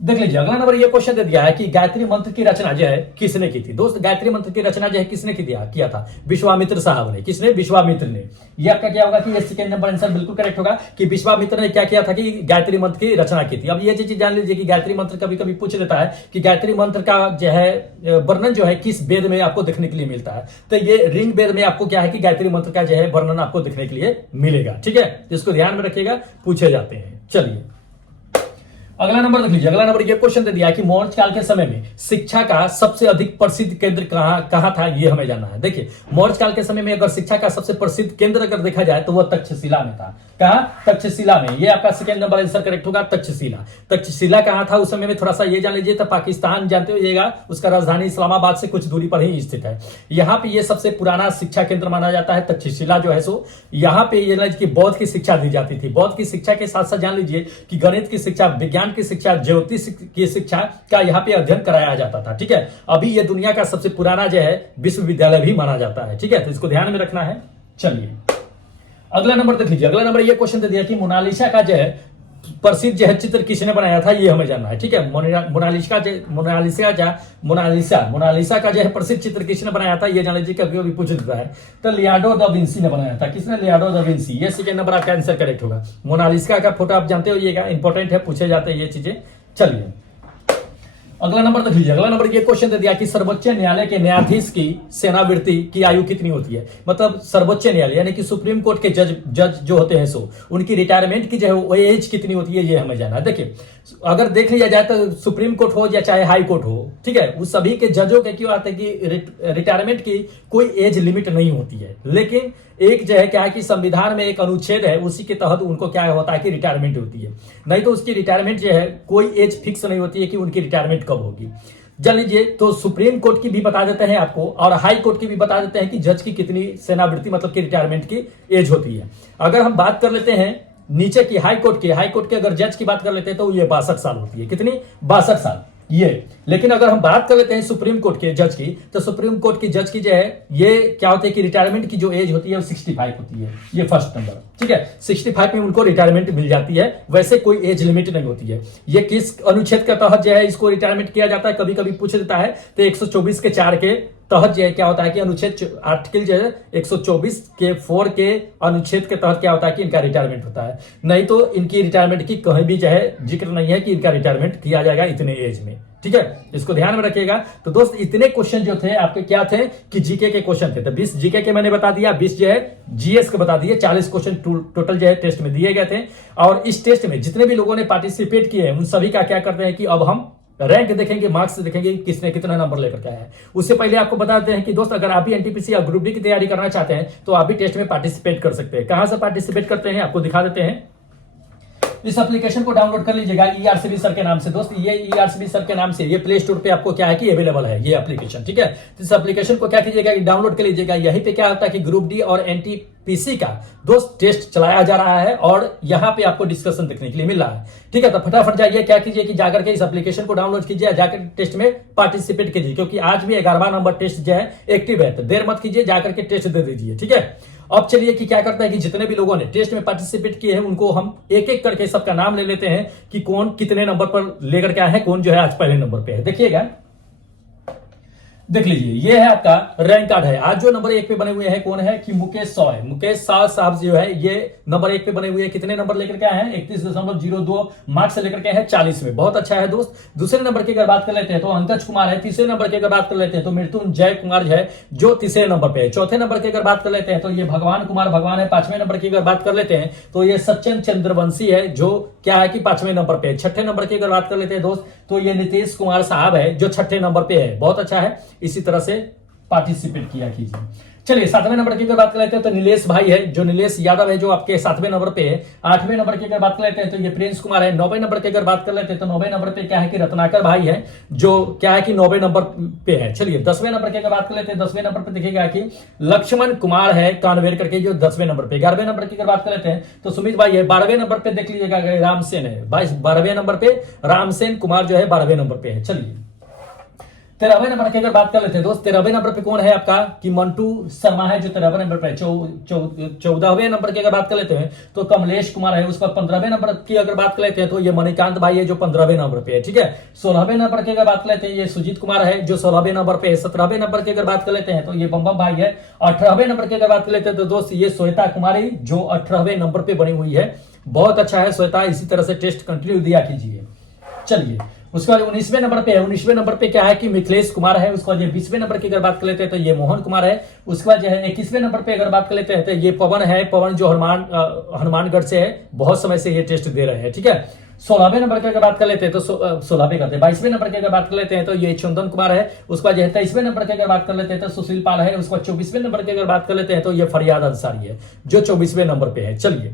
देख लीजिए अगला नंबर ये क्वेश्चन दे दिया है कि गायत्री मंत्र की रचना जो है किसने की थी। दोस्त गायत्री मंत्र की रचना जो है किसने किया था? विश्वामित्र साहब ने। किसने? विश्वामित्र ने। ये आपका क्या होगा कि ये सेकंड नंबर आंसर बिल्कुल करेक्ट होगा कि विश्वामित्र ने क्या किया था कि गायत्री मंत्र की रचना की थी। अब ये चीज जान लीजिए कि गायत्री मंत्र कभी कभी पूछ देता है कि गायत्री मंत्र का जो है वर्णन जो है किस वेद में आपको देखने के लिए मिलता है। तो ये ऋग वेद में आपको क्या है कि गायत्री मंत्र का जो है वर्णन आपको देखने के लिए मिलेगा। ठीक है, इसको ध्यान में रखिएगा, पूछे जाते हैं। चलिए अगला नंबर देख लीजिए। अगला नंबर ये क्वेश्चन दे दिया है कि मौर्य काल के समय में शिक्षा का सबसे अधिक प्रसिद्ध केंद्र कहां था, ये हमें जानना है। देखिए मौर्य काल के समय में अगर शिक्षा का सबसे प्रसिद्ध केंद्र अगर देखा जाए तो वह तक्षशिला में था। कहां? तक्षशिला में। ये आपका सेकंड नंबर आंसर करेक्ट होगा, तक्षशिला। तक्षशिला कहां था उस समय में? थोड़ा सा ये जान लीजिए, तो पाकिस्तान जानते होइएगा, उसका राजधानी इस्लामाबाद से कुछ दूरी पर ही स्थित है। यहाँ पे ये सबसे पुराना शिक्षा केंद्र माना जाता है तक्षशिला जो है सो। यहाँ पे ये कि बौद्ध की शिक्षा दी जाती थी। बौद्ध की शिक्षा के साथ साथ जान लीजिए कि गणित की शिक्षा, विज्ञान की शिक्षा, ज्योतिष की शिक्षा का यहाँ पे अध्ययन कराया जाता था। ठीक है, अभी ये दुनिया का सबसे पुराना जो है विश्वविद्यालय भी माना जाता है। ठीक है, तो इसको ध्यान में रखना है। चलिए अगला नंबर देख लीजिए। अगला नंबर ये क्वेश्चन दे दिया कि मोनालिसा का जो है प्रसिद्ध जो है चित्र किसने बनाया था, ये हमें जानना है। ठीक है, मोनालिसा का जो है प्रसिद्ध चित्र किसने बनाया था, ये जान लीजिए, कभी कभी पूछ देता है। तो लियोनार्डो दा विंसी ने बनाया था। किसने? Leonardo da Vinci. ये सेकंड नंबर आपका आंसर करेक्ट होगा। मोनालिसा का फोटो आप जानते होइएगा, इंपॉर्टेंट है, पूछे जाते हैं ये चीजें। चलिए अगला नंबर देख लीजिए। अगला नंबर ये क्वेश्चन दे दिया कि सर्वोच्च न्यायालय के न्यायाधीश की सेवानिवृत्ति की आयु कितनी होती है। मतलब सर्वोच्च न्यायालय यानी कि सुप्रीम कोर्ट के जज जो होते हैं सो उनकी रिटायरमेंट की जो है वो एज कितनी होती है, ये हमें जानना है। देखिए अगर देख लिया जाए तो सुप्रीम कोर्ट हो या चाहे हाई कोर्ट हो, ठीक है, उस सभी के जजों के क्यों आते हैं कि रिटायरमेंट की कोई एज लिमिट नहीं होती है। लेकिन एक जो है क्या है कि संविधान में एक अनुच्छेद है, उसी के तहत उनको क्या होता है कि रिटायरमेंट होती है। नहीं तो उसकी रिटायरमेंट जो है कोई एज फिक्स नहीं होती है कि उनकी रिटायरमेंट कब होगी। जान लीजिए, तो सुप्रीम कोर्ट की भी बता देते हैं आपको और हाई कोर्ट की भी बता देते हैं कि जज की कितनी सेवानिवृत्ति मतलब कि रिटायरमेंट की एज होती है। अगर हम बात कर लेते हैं नीचे की हाई कोर्ट की अगर जज की बात कर लेते हैं तो ये 62 साल होती है। कितनी? 62 साल ये। लेकिन अगर हम बात कर लेते हैं सुप्रीम कोर्ट के जज की, तो सुप्रीम कोर्ट की जज की जो है ये क्या होती है कि रिटायरमेंट की जो एज होती है वो 65 होती है। ये फर्स्ट नंबर। ठीक है, 65 में उनको रिटायरमेंट मिल जाती है। वैसे कोई एज लिमिट नहीं होती है। ये किस अनुच्छेद के तहत जो है इसको रिटायरमेंट किया जाता है, कभी कभी पूछ देता है, तो 124 के 4 के तहत जो है क्या होता है कि अनुच्छेद आर्टिकल जो है 124 के 4 के अनुच्छेद के तहत क्या होता है कि इनका रिटायरमेंट होता है। नहीं तो इनकी रिटायरमेंट की कहीं भी जो है जिक्र नहीं है कि इनका रिटायरमेंट किया जाएगा इतने एज में, ठीक है, इसको ध्यान में रखिएगा। तो दोस्त इतने क्वेश्चन जो थे आपके क्या थे कि जीके के क्वेश्चन थे, तो 20 जीके के मैंने बता दिया, 20 जो है जीएस के बता दिए, 40 क्वेश्चन टोटल जो है टेस्ट में दिए गए थे। और इस टेस्ट में जितने भी लोगों ने पार्टिसिपेट किए हैं उन सभी का क्या करते हैं कि अब हम रैंक देखेंगे, मार्क्स देखेंगे किसने कितना नंबर लेकर के आया है। उससे पहले आपको बताते हैं कि दोस्त अगर आप भी एनटीपीसी या ग्रुप डी की तैयारी करना चाहते हैं तो आप भी टेस्ट में पार्टिसिपेट कर सकते हैं। कहां से पार्टिसिपेट करते हैं आपको दिखा देते हैं। इस एप्लीकेशन को डाउनलोड कर लीजिएगा ईआरसीबी सर के नाम से। दोस्त ये ईआरसीबी सर के नाम से ये प्ले स्टोर पे आपको क्या है कि अवेलेबल है ये एप्लीकेशन, ठीक है। तो इस एप्लीकेशन को क्या कीजिएगा कि डाउनलोड कर लीजिएगा। यहीं पे क्या होता है कि ग्रुप डी और एनटीपीसी का दोस्त टेस्ट चलाया जा रहा है और यहाँ पे आपको डिस्कशन देखने के लिए मिल रहा है, ठीक है। तो फटाफट जाइए, क्या कीजिए कि जाकर के इस एप्लीकेशन को डाउनलोड कीजिए, जाकर टेस्ट में पार्टिसिपेट कीजिए, क्योंकि आज भी 11वां नंबर टेस्ट जो है एक्टिव है। तो देर मत कीजिए, जाकर के टेस्ट दे दीजिए, ठीक है। अब चलिए कि क्या करता है कि जितने भी लोगों ने टेस्ट में पार्टिसिपेट किए हैं उनको हम एक एक करके सबका नाम ले लेते हैं कि कौन कितने नंबर पर लेकर के आए हैं, कौन जो है आज पहले नंबर पे है। देखिएगा, देख लीजिए, ये है आपका रैंक कार्ड है। आज जो नंबर 1 पे बने हुए हैं कौन है कि मुकेश सॉय, मुकेश साह साहब जो है ये नंबर 1 पे बने हुए हैं। कितने नंबर लेकर के आए हैं 31.02 मार्क्स से लेकर के हैं 40 में, बहुत अच्छा है दोस्त। दूसरे नंबर की अगर बात कर लेते हैं तो अंकज कुमार है। तीसरे नंबर की अगर बात कर लेते हैं तो मृत्युंजय कुमार है जो तीसरे नंबर पे है। चौथे नंबर की अगर बात कर लेते हैं तो ये भगवान कुमार भगवान है। 5वें नंबर की अगर बात कर लेते हैं तो ये सचिन चंद्रवंशी है जो क्या है कि 5वें नंबर पे है। 6ठे नंबर की अगर बात कर लेते हैं दोस्त तो ये नीतीश कुमार साहब है जो 6ठे नंबर पे है, बहुत अच्छा है। इसी तरह से पार्टिसिपेट किया कीजिए। चलिए 7वें नंबर की अगर बात कर लेते हैं तो नीलेश भाई है जो नीलेश यादव है जो आपके 7वें नंबर पे है। 8वें नंबर की अगर बात कर लेते हैं तो ये प्रिंस कुमार है। 9वें नंबर की अगर बात कर लेते हैं तो 9वें नंबर पे क्या है कि रत्नाकर भाई है जो क्या है कि 9वें नंबर पे है। चलिए 10वें नंबर की अगर बात कर लेते हैं 10वें नंबर पे देखिएगा कि लक्ष्मण कुमार है कानवेर करके जो 10वें नंबर पे। 11वें नंबर की अगर बात कर लेते हैं तो सुमित भाई है। 12वें नंबर पे देख लीजिएगा रामसेन है। 12वें नंबर पे रामसेन कुमार जो है 12वें नंबर पे है। चलिए 13वें नंबर की अगर बात कर लेते हैं दोस्त, 13वें नंबर पे कौन है आपका कि मंटू शर्मा है जो 13वें नंबर पे। 14वें नंबर की अगर बात कर लेते हैं तो कमलेश कुमार है। उसका 15वें नंबर की अगर बात कर लेते हैं तो ये मणिकांत भाई है जो 15वें नंबर पे है, ठीक है। 16वें नंबर की अगर बात कर लेते हैं ये सुजीत कुमार है जो 16वें नंबर पे है। 17वें नंबर की अगर बात कर लेते हैं तो ये बम भाई है। 18वें नंबर की अगर बात कर लेते हैं तो दोस्त ये श्वेता कुमारी जो 18वें नंबर पे बनी हुई है, बहुत अच्छा है श्वेता। इसी तरह से टेस्ट कंटिन्यू दिया कीजिए। चलिए उसके बाद 19वें नंबर पे है। 19वें नंबर पे क्या है कि मिथिलेश कुमार है। उसके बाद 20वें नंबर की अगर बात कर लेते हैं तो ये मोहन कुमार है। उसके बाद जो है 21वें नंबर पे अगर बात कर लेते हैं तो ये पवन है। पवन जो हनुमानगढ़ से है, बहुत समय से ये टेस्ट दे रहे हैं, ठीक है। 16वें नंबर की अगर बात कर लेते हैं तो 16वें करते हैं। 22वें नंबर की अगर बात कर लेते हैं तो ये चंदन कुमार है। उसके बाद 23वें नंबर की अगर बात कर लेते हैं तो सुशील पाल है। उसके बाद 24वें नंबर की अगर बात कर लेते हैं तो ये फरियाद अंसारी है जो 24वें नंबर पे है। चलिए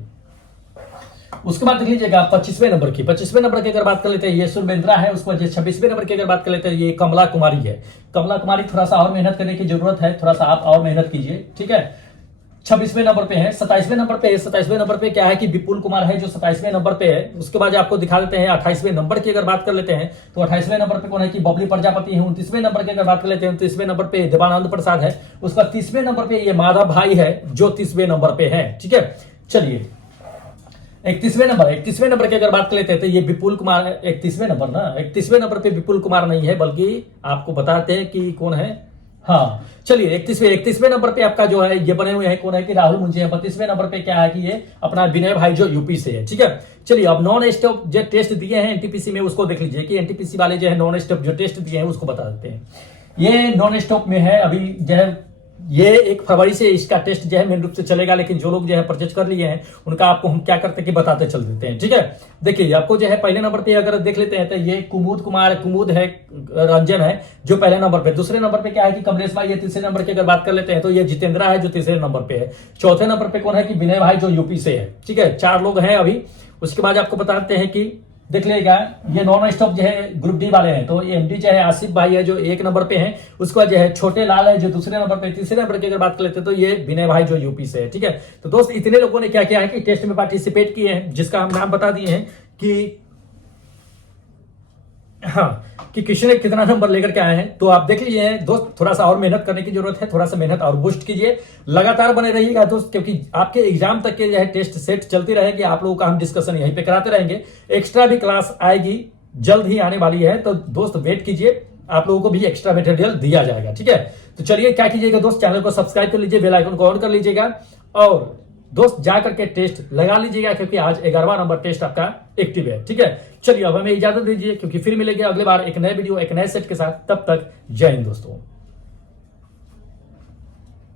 उसके बाद देख लीजिएगा 25वें नंबर की। 25वें नंबर की अगर बात कर लेते हैं ये सुरवेंद्रा है। उसके बाद 26वें नंबर की अगर बात कर लेते हैं ये कमला कुमारी है। कमला कुमारी थोड़ा सा और मेहनत करने की जरूरत है, थोड़ा सा आप और मेहनत कीजिए, ठीक है। 26वें नंबर पे है। 27वें नंबर पे है। 27वें नंबर पे क्या है कि विपुल कुमार है जो 27वें नंबर पे है। उसके बाद आपको दिखा देते हैं 28वें नंबर की अगर बात कर लेते हैं तो 28वें नंबर पे कौन है कि बबली प्रजापति है। 29वें नंबर की अगर बात कर लेते हैं 29वें नंबर पे देवानंद प्रसाद है। उसका 30वें नंबर पे ये माधव भाई है जो 30वें नंबर पे है, ठीक है। चलिए 31वें नंबर की अगर बात कर लेते हैं तो ये विपुल कुमार। 31वें नंबर ना, 31वें नंबर पे विपुल कुमार नहीं है बल्कि आपको बताते हैं कि कौन है। हाँ चलिए 31वें नंबर पे आपका जो है ये बने हुए हैं कौन है कि राहुल मुंजे है। 32वें नंबर पे क्या है कि ये अपना विनय भाई जो यूपी से है, ठीक है। चलिए अब नॉन स्टॉप जो टेस्ट दिए हैं एनटीपीसी में उसको देख लीजिए कि एनटीपीसी वाले जो है नॉन स्टॉप जो टेस्ट दिए हैं उसको बता देते हैं। ये नॉन स्टॉप में है। अभी जो है ये 1 फरवरी से इसका टेस्ट जो है मेन रूप से चलेगा, लेकिन जो लोग जो है परचेज कर लिए हैं उनका आपको हम क्या करते कि बताते चल देते हैं, ठीक है। देखिए आपको जो है पहले नंबर पे अगर देख लेते हैं तो ये कुमुद है रंजन है जो पहले नंबर पे। दूसरे नंबर पे क्या है कि कमलेश भाई है। तीसरे नंबर की अगर बात कर लेते हैं तो ये जितेंद्रा है जो तीसरे नंबर पे है। चौथे नंबर पे कौन है कि विनय भाई जो यूपी से है, ठीक है। 4 लोग हैं अभी। उसके बाद आपको बताते हैं कि देख लेगा ये नॉन स्टॉप जो है ग्रुप डी वाले हैं तो एमडी जो है आसिफ भाई है जो 1 नंबर पे है। उसके बाद जो है छोटे लाल है जो दूसरे नंबर पे। तीसरे नंबर की अगर बात कर लेते हैं तो ये विनय भाई जो यूपी से है, ठीक है। तो दोस्त इतने लोगों ने क्या किया है कि टेस्ट में पार्टिसिपेट किए हैं जिसका हम नाम बता दिए हैं कि हाँ कि किसने कितना नंबर लेकर के आए हैं। तो आप देख लीजिए दोस्त, थोड़ा सा और मेहनत करने की जरूरत है, थोड़ा सा मेहनत और बूस्ट कीजिए, लगातार बने रहिएगा दोस्त, क्योंकि आपके एग्जाम तक के जो है टेस्ट सेट चलती रहेगी। आप लोगों का हम डिस्कशन यहीं पे कराते रहेंगे। एक्स्ट्रा भी क्लास आएगी, जल्द ही आने वाली है, तो दोस्त वेट कीजिए। आप लोगों को भी एक्स्ट्रा मटेरियल दिया जाएगा। ठीक है, तो चलिए क्या कीजिएगा दोस्त, चैनल को सब्सक्राइब कर लीजिए, बेल आइकन को ऑन कर लीजिएगा और दोस्त जाकर के टेस्ट लगा लीजिएगा, क्योंकि आज 11वां नंबर टेस्ट आपका एक्टिव है। ठीक है, चलिए अब हमें इजाजत दीजिए, क्योंकि फिर मिलेंगे अगले बार एक नए वीडियो एक नए सेट के साथ। तब तक जय हिंद दोस्तों।